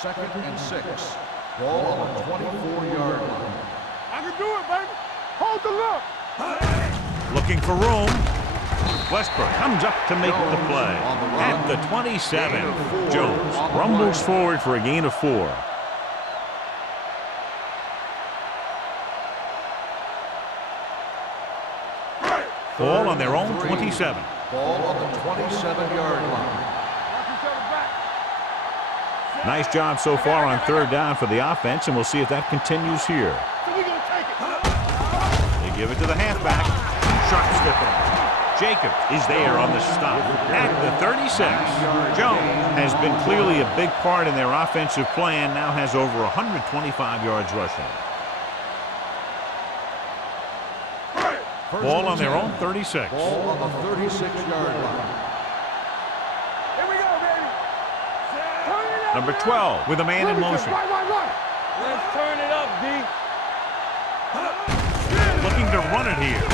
Second and 6. Ball on the 24-yard line. I can do it, baby. Hold the look. Looking for room. Westbrook comes up to make the play. At the 27, Jones rumbles forward for a gain of 4. Ball on their own 27. Ball on the 27-yard line. Nice job so far on 3rd down for the offense, and we'll see if that continues here. So we gonna take it. They give it to the halfback. Sharp skipper. Jacob is there on the stop at the 36. Jones has been clearly a big part in their offensive plan, now has over 125 yards rushing. Ball on their own 36. Ball on the 36-yard line. Here we go, baby. Turn it up. Number 12 with a man in motion. Right. Let's turn it up, D. Looking to run it here.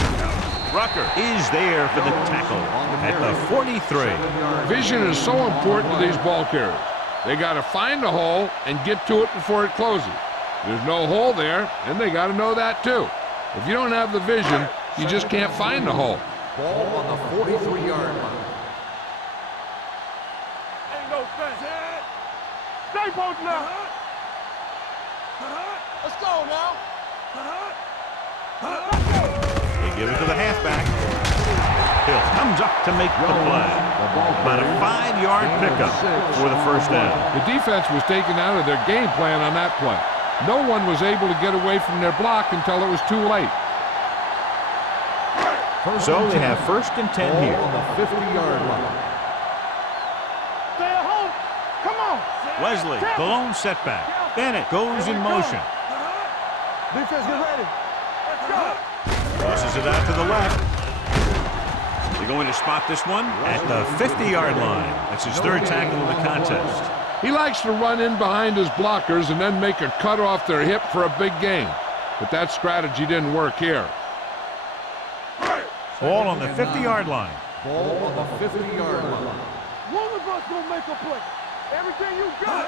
Rucker is there for the tackle at the 43. Vision is so important to these ball carriers. They got to find a hole and get to it before it closes. There's no hole there, and they got to know that too. If you don't have the vision, you just can't find the hole. Ball on the 43-yard line. Ain't no thing. Stay both now. Let's go now. They give it to the halfback. Hill comes up to make the play. About a 5-yard pickup for the first down. The defense was taken out of their game plan on that play. No one was able to get away from their block until it was too late. So they have 1st and 10 here. On the 50-yard line. Stay at home. Come on. Wesley, the lone setback. Bennett goes in motion. Defense, get ready. Let's go. Crosses it out to the left. They're going to spot this one at the 50-yard line. That's his 3rd tackle of the contest. He likes to run in behind his blockers and then make a cut off their hip for a big gain. But that strategy didn't work here. Ball on the 50-yard line. Ball on the 50-yard line. One of us gonna make a play. Everything you got.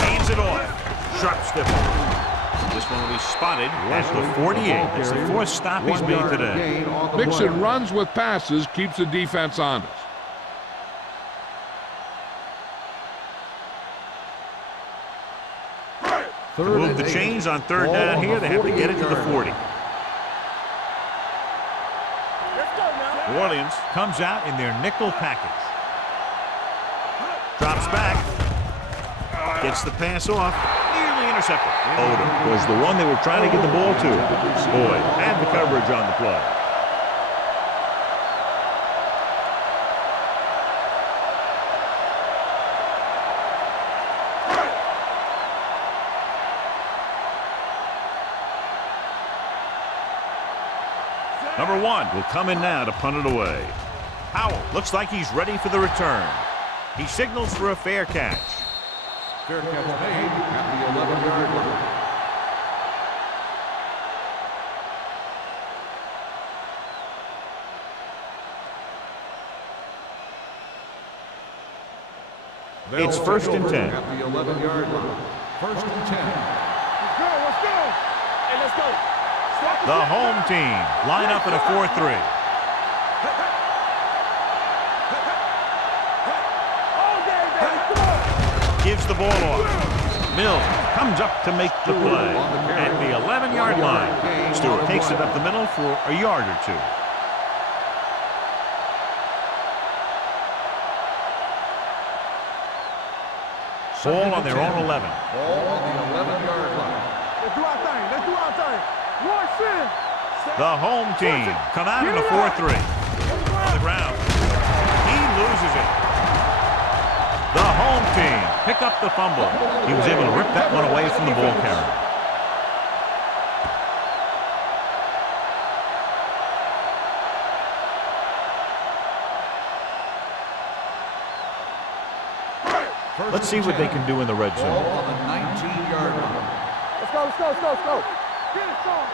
Hands it off. Sharp stipple. This one will be spotted at the 48. It's the fourth stop he's made today. Mixing runs with passes keeps the defense honest. To move the chains on third down here, they have to get it to the 40. New Orleans comes out in their nickel package. Drops back. Gets the pass off. Nearly intercepted. Odom was the one they were trying to get the ball to. Boyd had the coverage on the play. Number 1 will come in now to punt it away. Howell looks like he's ready for the return. He signals for a fair catch. Fair catch made at the 11-yard line. It's first and 10. At the 11-yard line. First and 10. Let's go. Hey, let's go. The home team line up in a 4-3. Gives the ball off. Mills comes up to make the play at the 11-yard line. Stewart takes it up the middle for a yard or two. Ball on their own 11. Ball on the 11-yard line. Let's do our thing. Let's do our thing. Rush in. The home team come out in a 4-3. On the ground. He loses it. The home team pick up the fumble. He was able to rip that one away from the ball carrier. Let's see what they can do in the red zone. Ball on the 19-yard line. Let's go, let's go, let's go, let's go. Get it, Sean.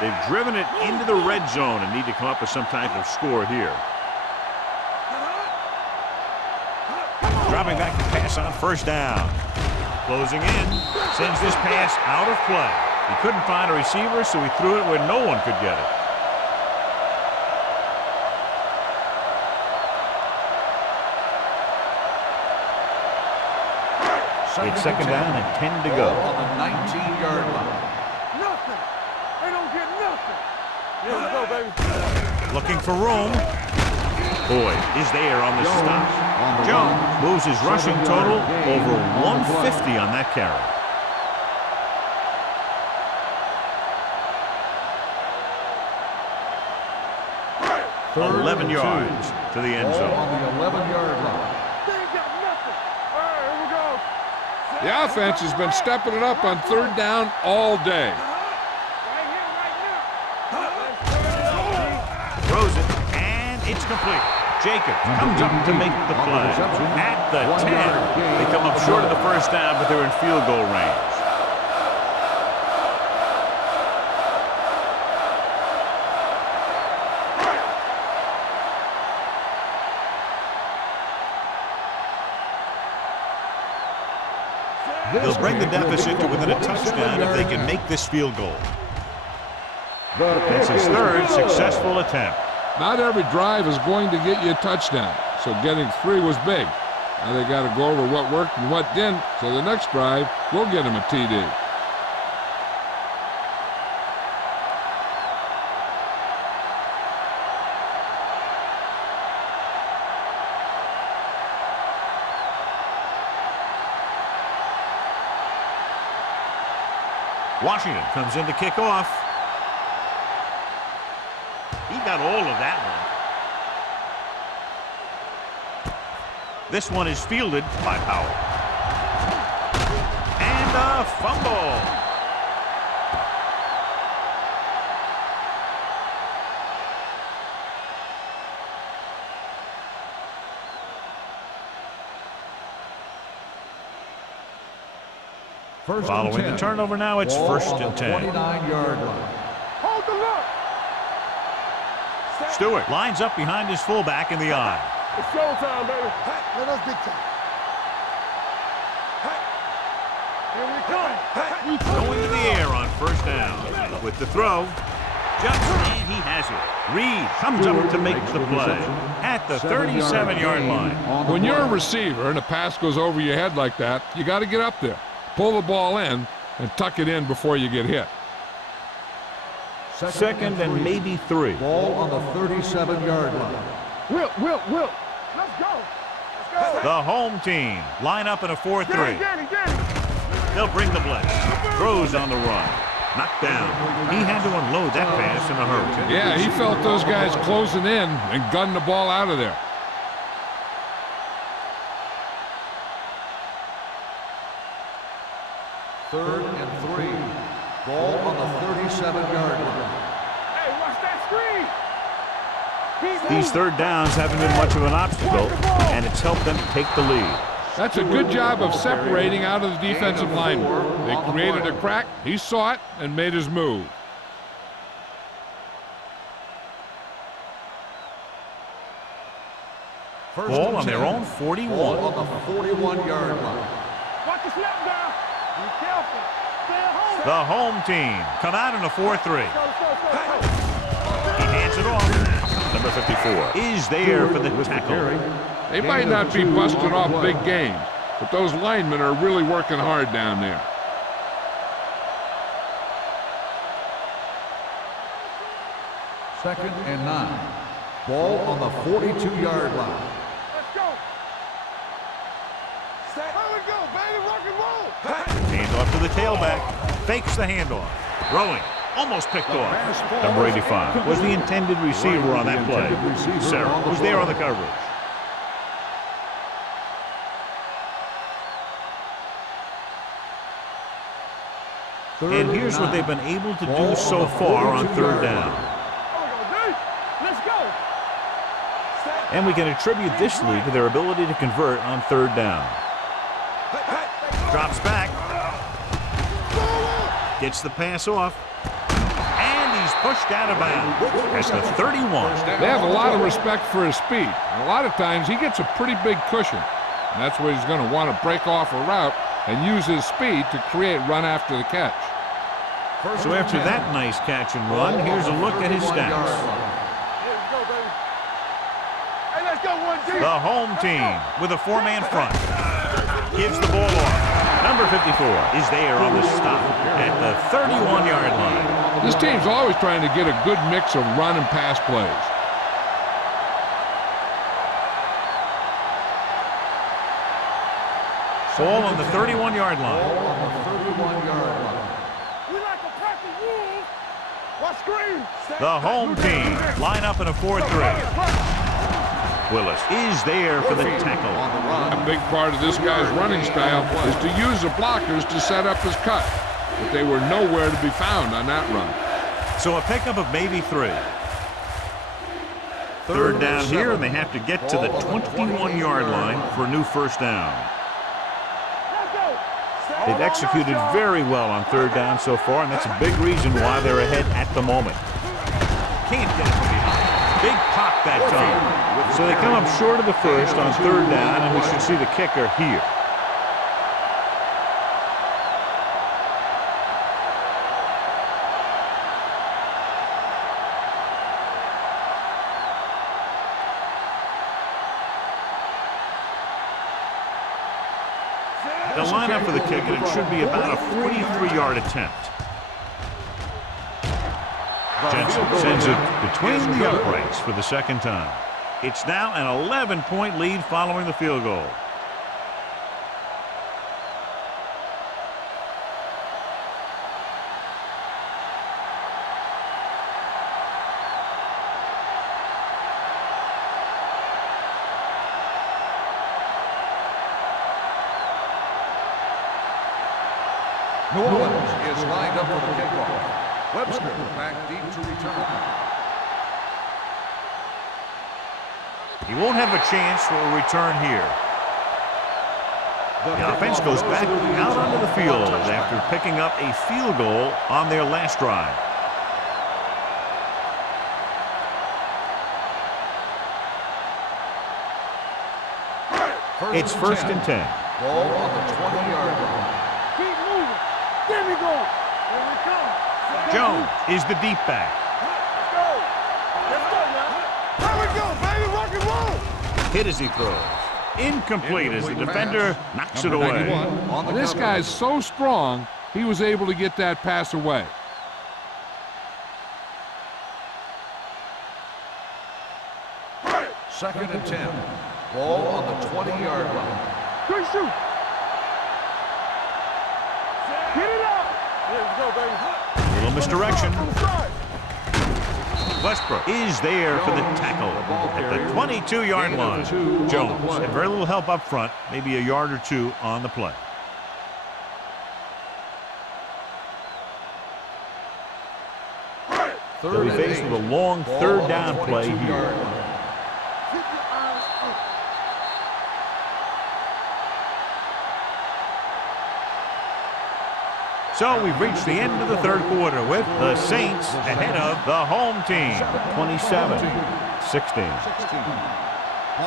They've driven it into the red zone and need to come up with some type of score here. Dropping back to pass on first down. Closing in. Sends this pass out of play. He couldn't find a receiver, so he threw it where no one could get it. It's second down and 10 to go. On the 19-yard line. Nothing. They don't get nothing. Yeah, let's go, baby. Looking for room. Boyd is there on the stop. Jones moves his rushing total over 150 on that carry. Third 11 and yards to the end Ball zone. on the 11-yard line. They ain't got nothing. All right, here we go. The offense has been stepping it up on third down all day. Right here, right now. Throws it, and it's complete. Jacobs comes up to make the play. At the 10, they come up short of the first down, but they're in field goal range. They'll bring the deficit to within a touchdown if they can make this field goal. That's his third successful attempt. Not every drive is going to get you a touchdown, so getting 3 was big. Now they got to go over what worked and what didn't, so the next drive will get him a TD. Washington comes in to kick off. He got all of that one. This one is fielded by Powell. And a fumble. Following the turnover now, it's first and 10. 29-yard line. Hold the look. Stewart lines up behind his fullback in the eye. It's showtime, baby. Let us big time. Here we come. Going to the air on first down. With the throw, Johnson, and he has it. Reed comes up to make the play at the 37-yard line. When you're a receiver and a pass goes over your head like that, you got to get up there, pull the ball in, and tuck it in before you get hit. Second and maybe 3. Ball on the 37-yard line. Will. Let's go. The home team line up in a 4-3. Get it. They'll bring the blitz. Throws on the run. Knocked down. He had to unload that pass in a hurry. Yeah, he felt those guys closing in and gunned the ball out of there. Third and 3. Ball on the 37-yard line. Hey, watch that screen. These third downs haven't been much of an obstacle, and it's helped them take the lead. That's a good job of separating out of the defensive lineman. They created a crack, he saw it, and made his move. Ball on their own 41. Ball on the 41-yard line. Watch the snap down. Be careful. Stay at home. The home team come out in a 4-3. He hands it off. Number 54 is there for the tackle. They might not be busting off big games, but those linemen are really working hard down there. Second and 9. Ball on the 42-yard line. Let's go. Here we go, baby. Rock and roll. Hand off to the tailback. Fakes the handoff. Throwing. Almost picked off. Number 85 was the intended receiver on that play. Sarah was there on the coverage. And here's what they've been able to do so far on third down. Let's go. And we can attribute this lead to their ability to convert on third down. Drops back. Gets the pass off. And he's pushed out of bounds at the 31. They have a lot of respect for his speed. And a lot of times he gets a pretty big cushion. And that's where he's going to want to break off a route and use his speed to create run after the catch. So after that nice catch and run, here's a look at his stats. Let's go, baby. Hey, let's go, 1-2. The home team with a 4-man front. Gives the ball off. Number 54 is there on the stop at the 31-yard line. This team's always trying to get a good mix of run and pass plays. Ball on the 31-yard line. Ball on the 31-yard line. We like to practice rules. Watch screen. The home team line up in a 4-3. Willis is there for the tackle. A big part of this guy's running style is to use the blockers to set up his cut. But they were nowhere to be found on that run. So a pickup of maybe 3. Third down here, and they have to get to the 21-yard line for a new first down. They've executed very well on third down so far, and that's a big reason why they're ahead at the moment. Can't get it from behind. Big pop that time. So they come up short of the first on third down, and we should see the kicker here. They'll line up for the kick, and it should be about a 43-yard attempt. Jensen sends it between the uprights for the second time. It's now an 11-point lead following the field goal. New Orleans is lined up for the kickoff. Webster back deep to return. He won't have a chance for a return here. The offense goes back out onto the field after picking up a field goal on their last drive. It's first and 10. Ball on the 20-yard line. Keep going? Here we come. Jones is the deep back. Let's go. Let's go now. Here we go, baby. Rock and roll. Hit as he throws. Incomplete as the defender knocks it away. This guy's so strong, he was able to get that pass away. Second and 10. Ball on the 20-yard line. Quick shoot. Get it out. Here we go, baby. Little misdirection. From the side. Westbrook is there for the tackle at the 22-yard line. Jones had very little help up front, maybe a yard or two on the play. They'll be faced with a long third down play here. Keep your eyes open. So we've reached the end of the third quarter with the Saints ahead of the home team, 27-16.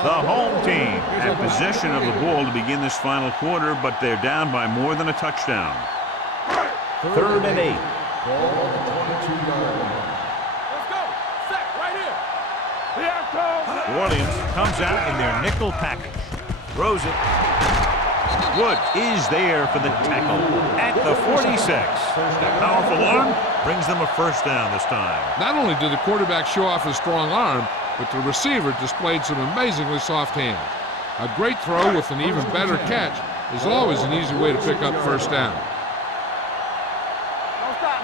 The home team had possession of the ball to begin this final quarter, but they're down by more than a touchdown. 3rd and 8. Ball on the 22-yard line. Let's go. Set right here. Here I come. New Orleans comes out in their nickel package. Throws it. Woods is there for the tackle at the 46. That powerful arm brings them a first down this time. Not only did the quarterback show off his strong arm, but the receiver displayed some amazingly soft hands. A great throw with an even better catch is always an easy way to pick up first down.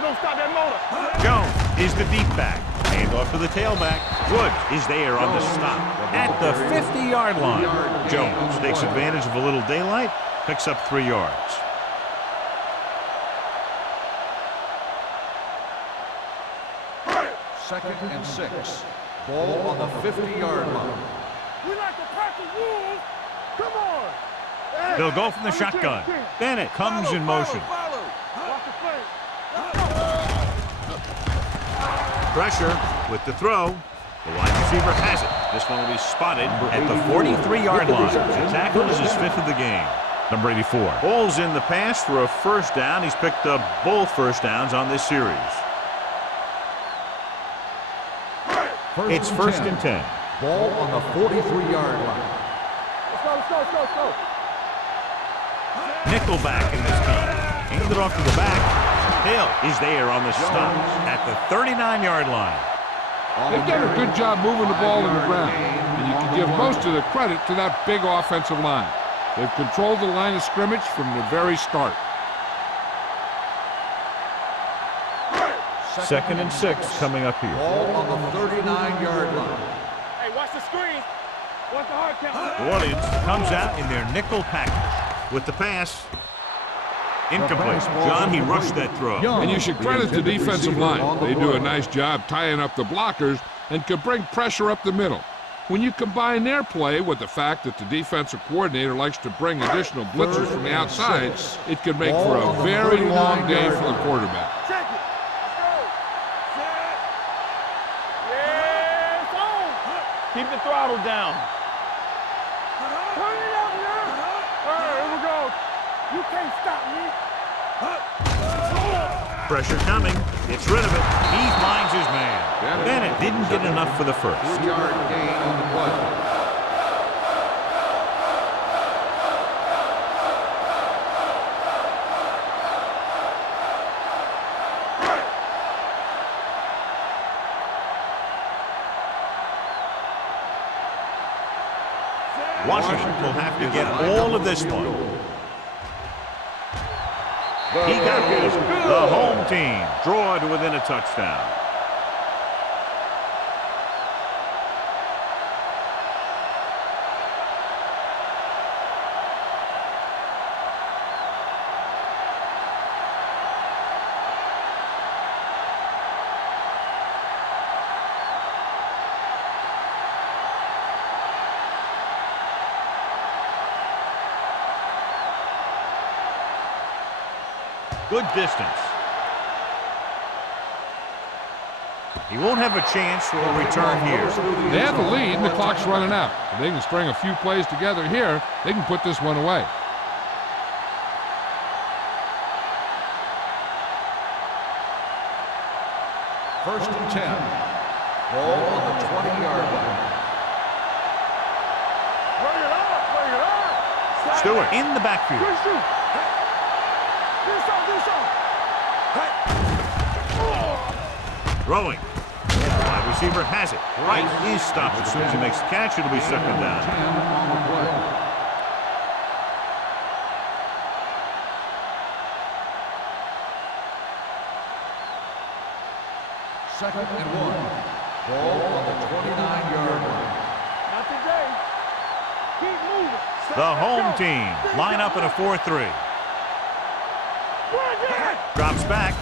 Don't stop that motor. Jones is the deep back. Hand off to the tailback. Woods is there on the stop at the 50-yard line. Jones takes advantage of a little daylight, picks up 3 yards. Second and 6. Ball on the 50-yard line. We like to pack the wolves. Come on. Hey, They'll go from the on shotgun. 10. Bennett comes in motion. Watch the play. Pressure with the throw. The wide receiver has it. This one will be spotted at the 43-yard line. The tackle is his 5th of the game. Number 84. Ball's in the pass for a first down. He's picked up both first downs on this series. It's 1st and 10. Ball on the 43-yard line. Let's go, let's go, let's go, let's go. Nickelback in this time. Handed off to the back. Hill is there on the stop at the 39-yard line. They've done a good job moving the ball in the ground, and you can give most of the credit to that big offensive line. They've controlled the line of scrimmage from the very start. 2nd and 6 coming up here. Ball on the 39-yard line. Hey, watch the screen. Watch the hard count. New Orleans comes out in their nickel package with the pass. Incomplete. John, he rushed that throw. And you should credit the defensive line. They do a nice job tying up the blockers and can bring pressure up the middle. When you combine their play with the fact that the defensive coordinator likes to bring additional blitzers from the outside, it can make for a very long day for the quarterback. Check it. Let's go. Set. Yeah, it's on. Keep the throttle down. Turn it up now. All right, here we go. You can't stop me. Pressure coming. Gets rid of it. He finds his man. Bennett didn't get enough for the first. 3-yard gain on the play. Washington will have to get all of this one. He got it. The home team draw to within a touchdown. Good distance. He won't have a chance for a return here. They have the lead and the clock's running out. If they can string a few plays together here, they can put this one away. First and 10. Ball on the 20-yard line. Bring it up, bring it up. Stewart in the backfield. Good shoot. Do something. Throwing. Wide receiver has it. Right is stopped as soon as he makes the catch. It'll be second down. 10 on the play. Second and 1. Ball on the 29-yard line. Not today. Keep moving. The home team line up in a 4-3. Drops back.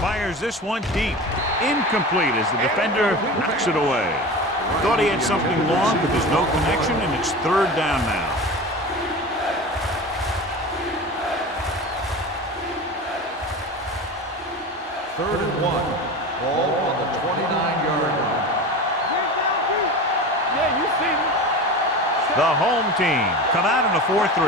Fires this one deep. Incomplete as the defender knocks it away. Thought he had something long, but there's no connection, and it's third down now. Third and 1. Ball on the 29-yard line. Yeah, you see me. The home team come out in a 4-3.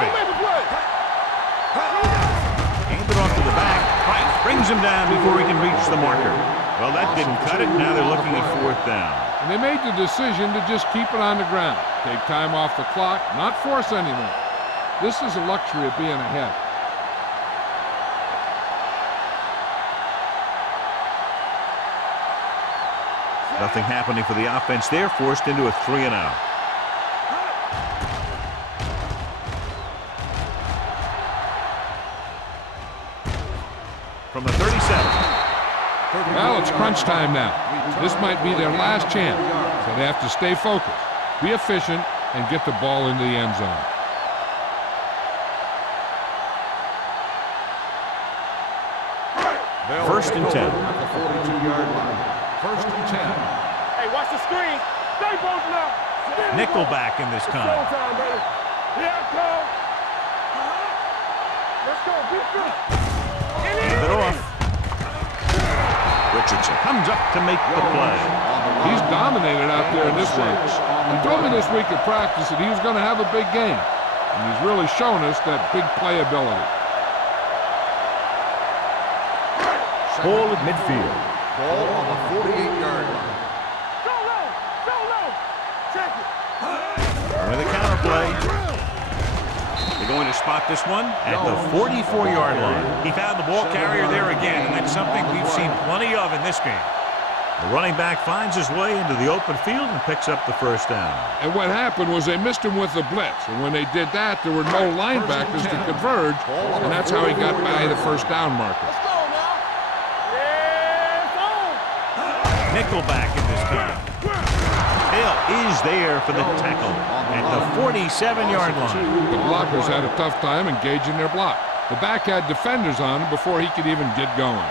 Aimed it off to the back. Right, brings him down before he can reach the marker. Well, that didn't cut it. Now they're looking at fourth down. And they made the decision to just keep it on the ground. Take time off the clock, not force anything. This is a luxury of being ahead. Nothing happening for the offense there. Forced into a 3-and-out. From the 37. Well, it's crunch time now. This might be their last chance, so they have to stay focused, be efficient, and get the ball into the end zone. First and 10. At the 42-yard line. First and 10. Hey, watch the screen. Stay posted up. Nickelback in this time. Showtime, baby. Here I come. Let's go. Be good. Hand it off. Richardson comes up to make the play. He's dominated out there in this one. He told me this week at practice that he was going to have a big game, and he's really shown us that big playability. Ball at midfield. Ball on the 48-yard line. Go low. Check it. With a counter play. They're going to spot this one at the 44-yard line. He found the ball carrier there again, and that's something we've seen plenty of in this game. The running back finds his way into the open field and picks up the first down. And what happened was they missed him with the blitz, and when they did that, there were no linebackers to converge, and that's how he got by the first down marker. Let's go now. Yeah, on. Nickelback in this time. Hill is there for the tackle at the 47-yard line. The blockers had a tough time engaging their block. The back had defenders on him before he could even get going.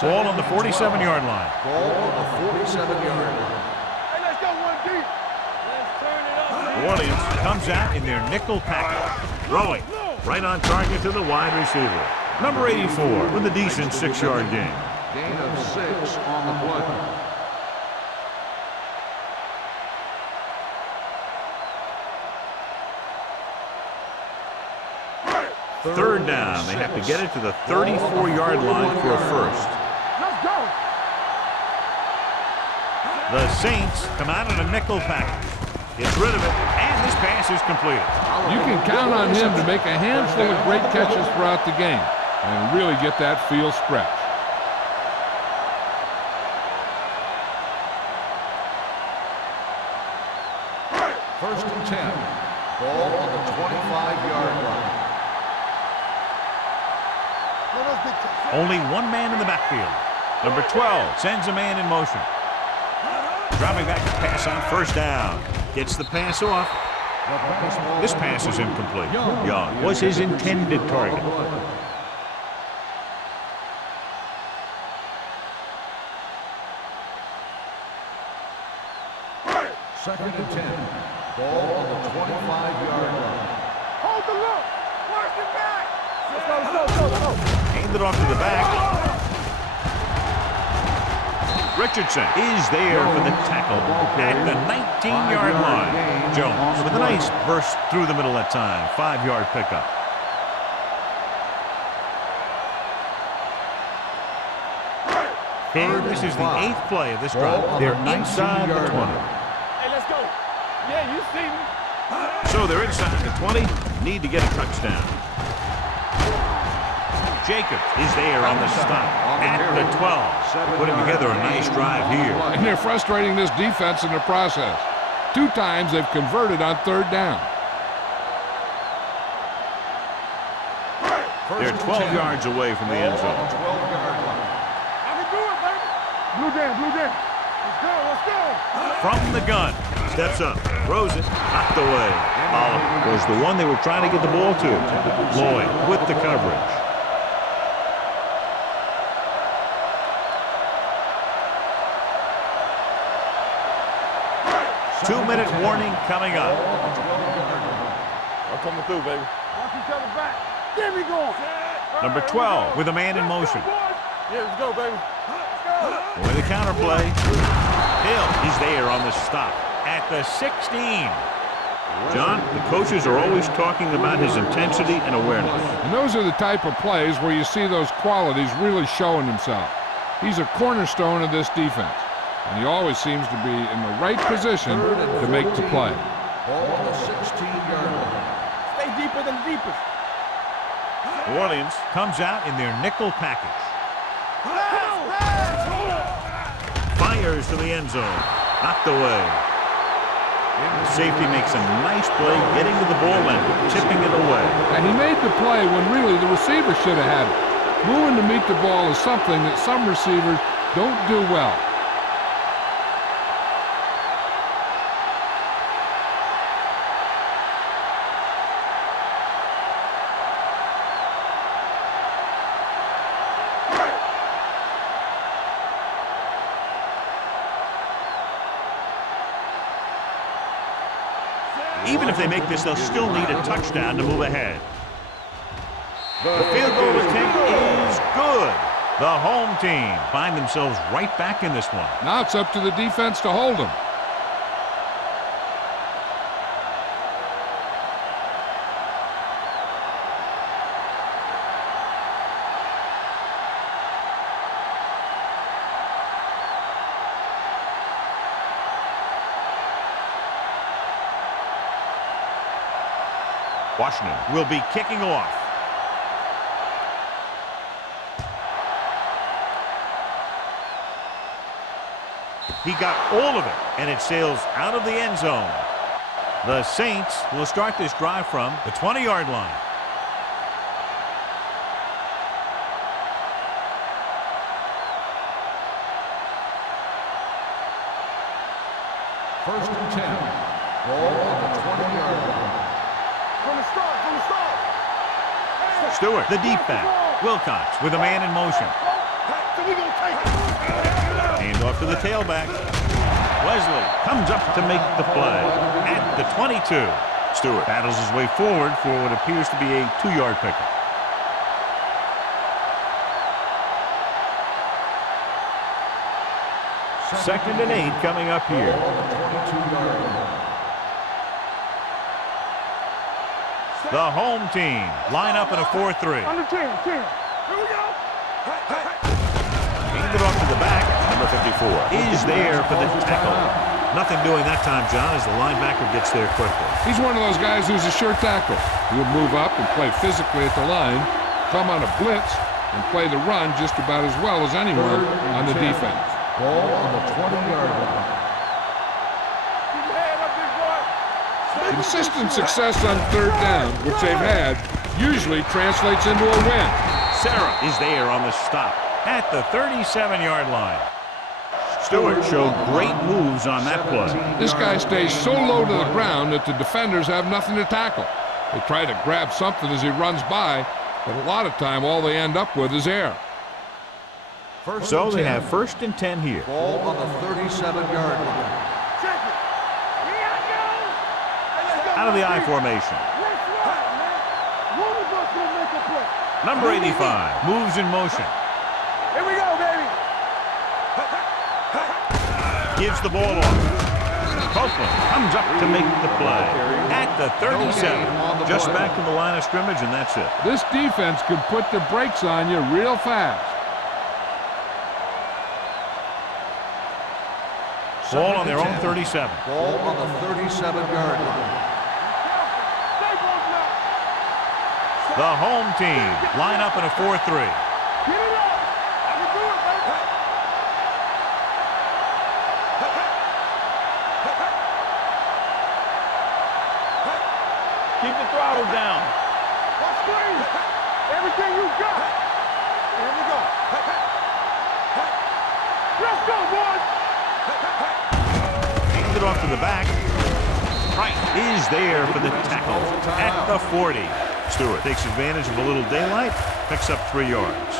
Ball on the 47-yard line. Ball on the 47-yard line. Hey, let's go one deep. Let's turn it up. New Orleans comes out in their nickel package. Throwing right on target to the wide receiver. Number 84 with a decent 6-yard gain. Gain of 6 on the play. Third down. They have to get it to the 34-yard line for a first. Let's go. The Saints come out in a nickel package. Gets rid of it, and this pass is completed. You can count on him to make a handful of great catches throughout the game and really get that field stretch. First and 10. Ball on the 25-yard line. Only one man in the backfield. Number 12 sends a man in motion. Dropping back to pass on first down. Gets the pass off. This pass is incomplete. Young was his intended target. Second and 10. Ball on the 25-yard line. Hold the look. Work it back. Let's go. Aimed it off to the back. Richardson is there for the tackle at the 19-yard line. Jones with a nice burst through the middle that time. 5-yard pickup. And this is the 8th play of this drive. They're inside the 20. Hey, let's go. Yeah, you see me. So they're inside the 20. Need to get a touchdown. Jacobs is there on the stop at the 12. Putting together a nice drive here. And they're frustrating this defense in the process. 2 times they've converted on 3rd down. They're 12 yards away from the end zone. I can do it, baby. Blue jam, blue jam. Let's go, let's go. From the gun, steps up, throws it, knocked away. Oliver was the one they were trying to get the ball to. Lloyd with the coverage. Two-minute warning coming up. I'm coming through, baby. Watch each other back. Get me going. Number 12 with a man in motion. Yeah, let's go, baby. Let's go. With a counterplay. Hill is there on the stop at the 16. John, the coaches are always talking about his intensity and awareness. And those are the type of plays where you see those qualities really showing himself. He's a cornerstone of this defense, and he always seems to be in the right position to make the play. Ball on the 16-yard line. Stay deeper than the deepest. New Orleans comes out in their nickel package. Fires to the end zone. Knocked away. The safety makes a nice play getting to the ball and tipping it away. And he made the play when really the receiver should have had it. Moving to meet the ball is something that some receivers don't do well. Even if they make this, they'll still need a touchdown to move ahead. The field goal attempt is good. The home team find themselves right back in this one. Now it's up to the defense to hold them. Washington will be kicking off. He got all of it, and it sails out of the end zone. The Saints will start this drive from the 20-yard line. First and 10. Ball on the 20-yard line. From the start, from the start. Stewart, the deep back. Wilcox with a man in motion. So we gonna take it. Hand off to the tailback. Wesley comes up to make the play at the 22. Stewart battles his way forward for what appears to be a 2-yard pickup. Second and 8 coming up here. Ball on the 22-yard line. The home team line up in a 4-3. Under 10, 10. Here we go. Handed off to the back. Number 54 is there for the tackle. Nothing doing that time, John, as the linebacker gets there quickly. He's one of those guys who's a sure tackle. He'll move up and play physically at the line, come on a blitz, and play the run just about as well as anyone on the defense. Ball on the 20-yard line. Keep your head up, big boy. Consistent success on 3rd down, which they've had, usually translates into a win. Sarah is there on the stop at the 37-yard line. Stewart showed great moves on that play. This guy stays so low to the ground that the defenders have nothing to tackle. They try to grab something as he runs by, but a lot of time all they end up with is air. So they have first and 10 here. Ball on the 37-yard line. Check it. Here I go. Hey, let's go. Out of the I formation. Let's ride, man. One of us gonna make a play. Number 85 moves in motion. Here we go, baby. Gives the ball off. Copeland comes up to make the play at the 37. Just back to the line of scrimmage, and that's it. This defense could put the brakes on you real fast. Ball on their own 37. Ball on the 37-yard line. The home team line up in a 4-3. Get it up. I can do it, baby. Keep the throttle down. Watch screen. Everything you got. Here we go. Let's go, boys. Hands it off to the back. Wright is there for the tackle at the 40. Stewart takes advantage of a little daylight, picks up 3 yards.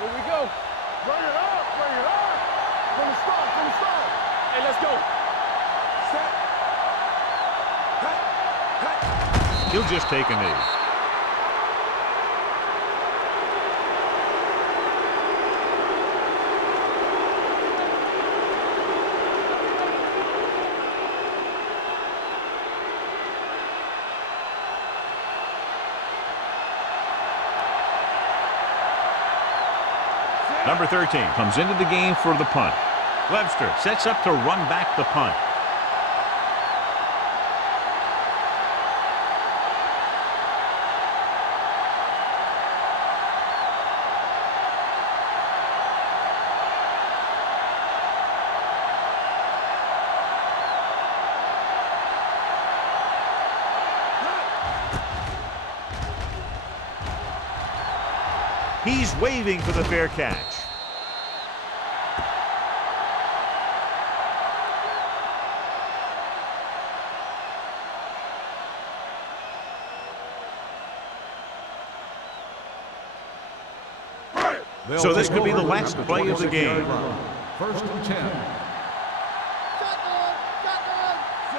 Here we go. Bring it up, bring it up. From the start, from the start. Hey, let's go. Set. He'll just take a knee. Number 13 comes into the game for the punt. Webster sets up to run back the punt. He's waving for the fair catch. So this could be the last play of the game. 1st and 10.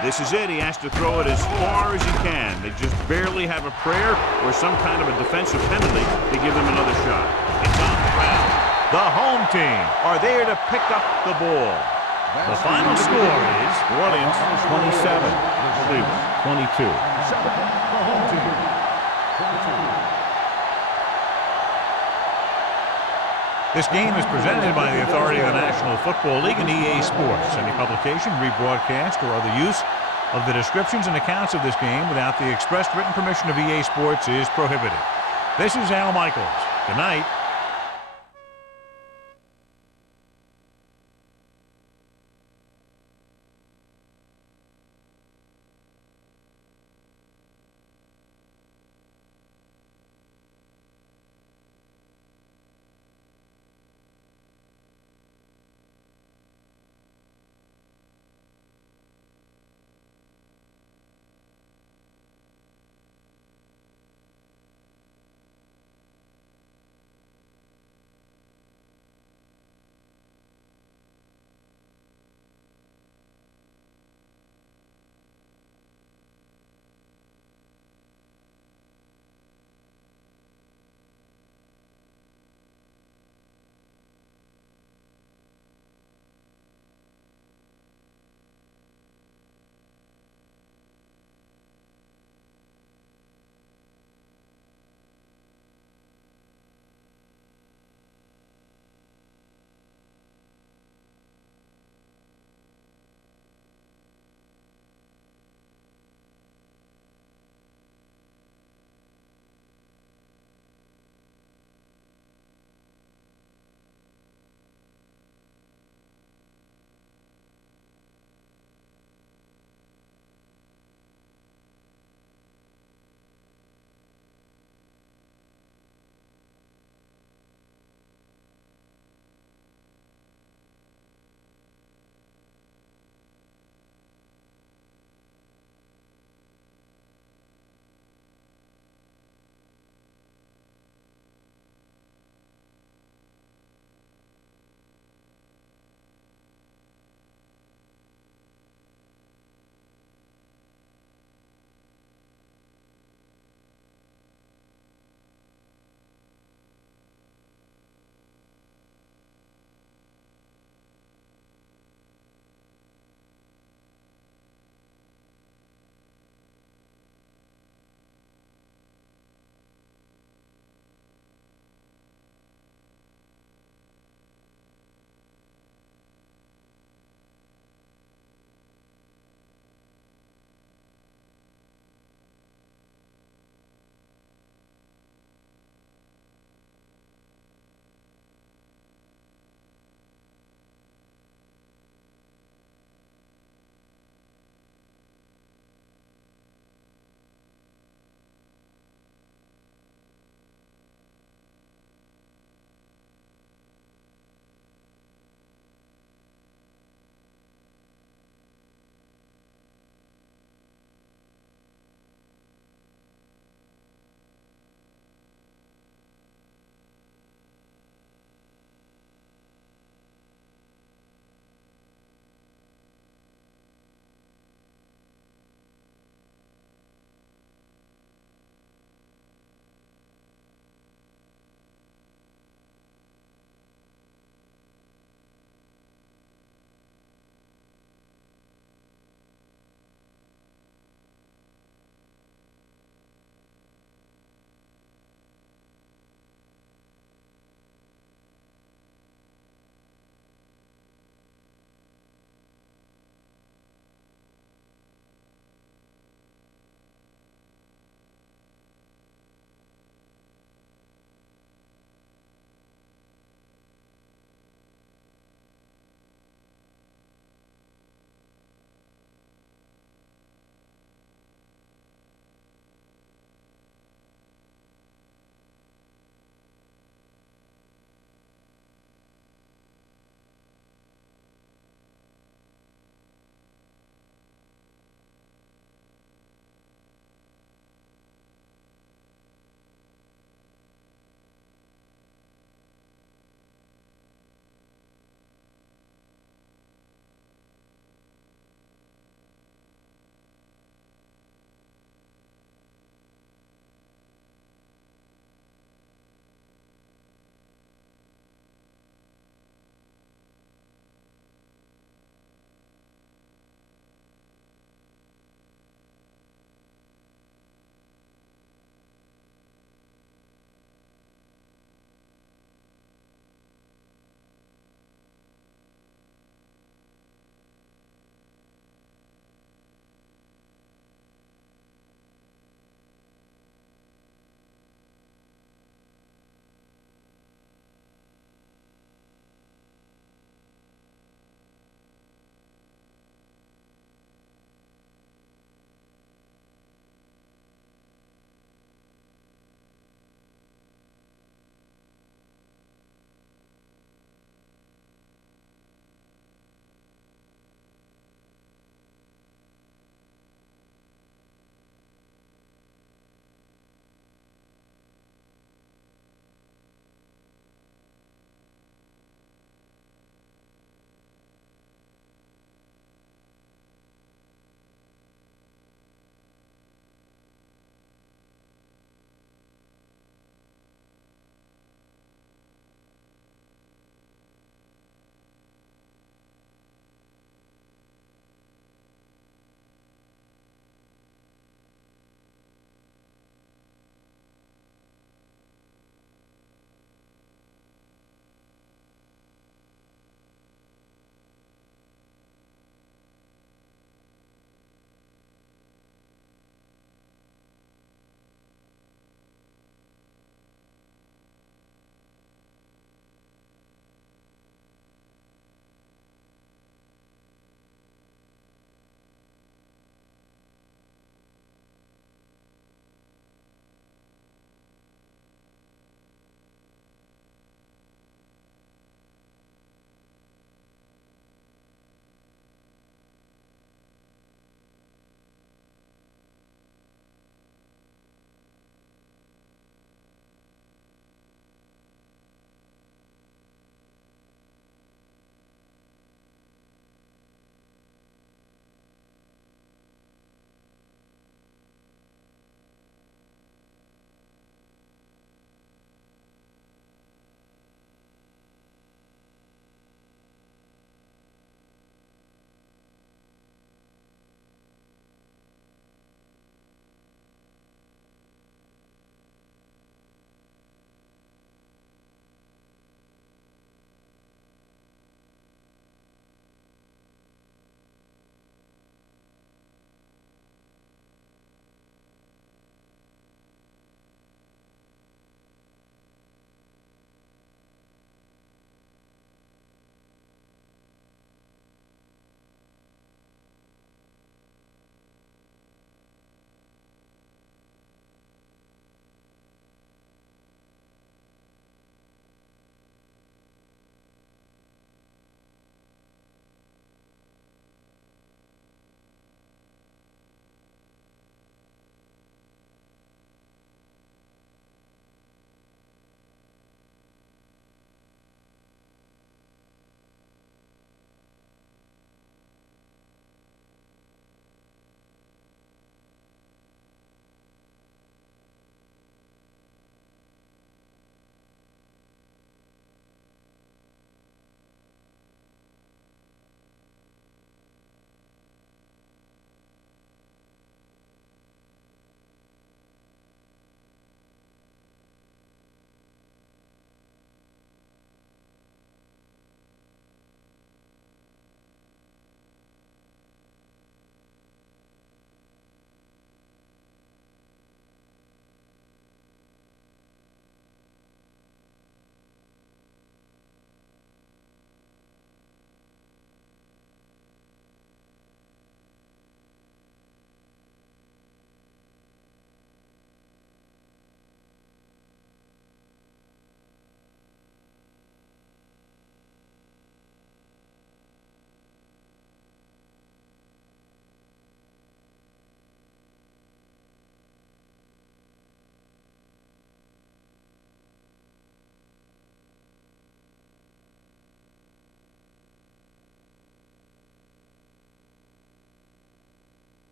This is it. He has to throw it as far as he can. They just barely have a prayer or some kind of a defensive penalty to give them another shot. It's on the ground. The home team are there to pick up the ball. The final score is New Orleans 27, Cleveland 22. The home team. 22. This game is presented by the authority of the National Football League and EA Sports. Any publication, rebroadcast, or other use of the descriptions and accounts of this game without the expressed written permission of EA Sports is prohibited. This is Al Michaels. Good night.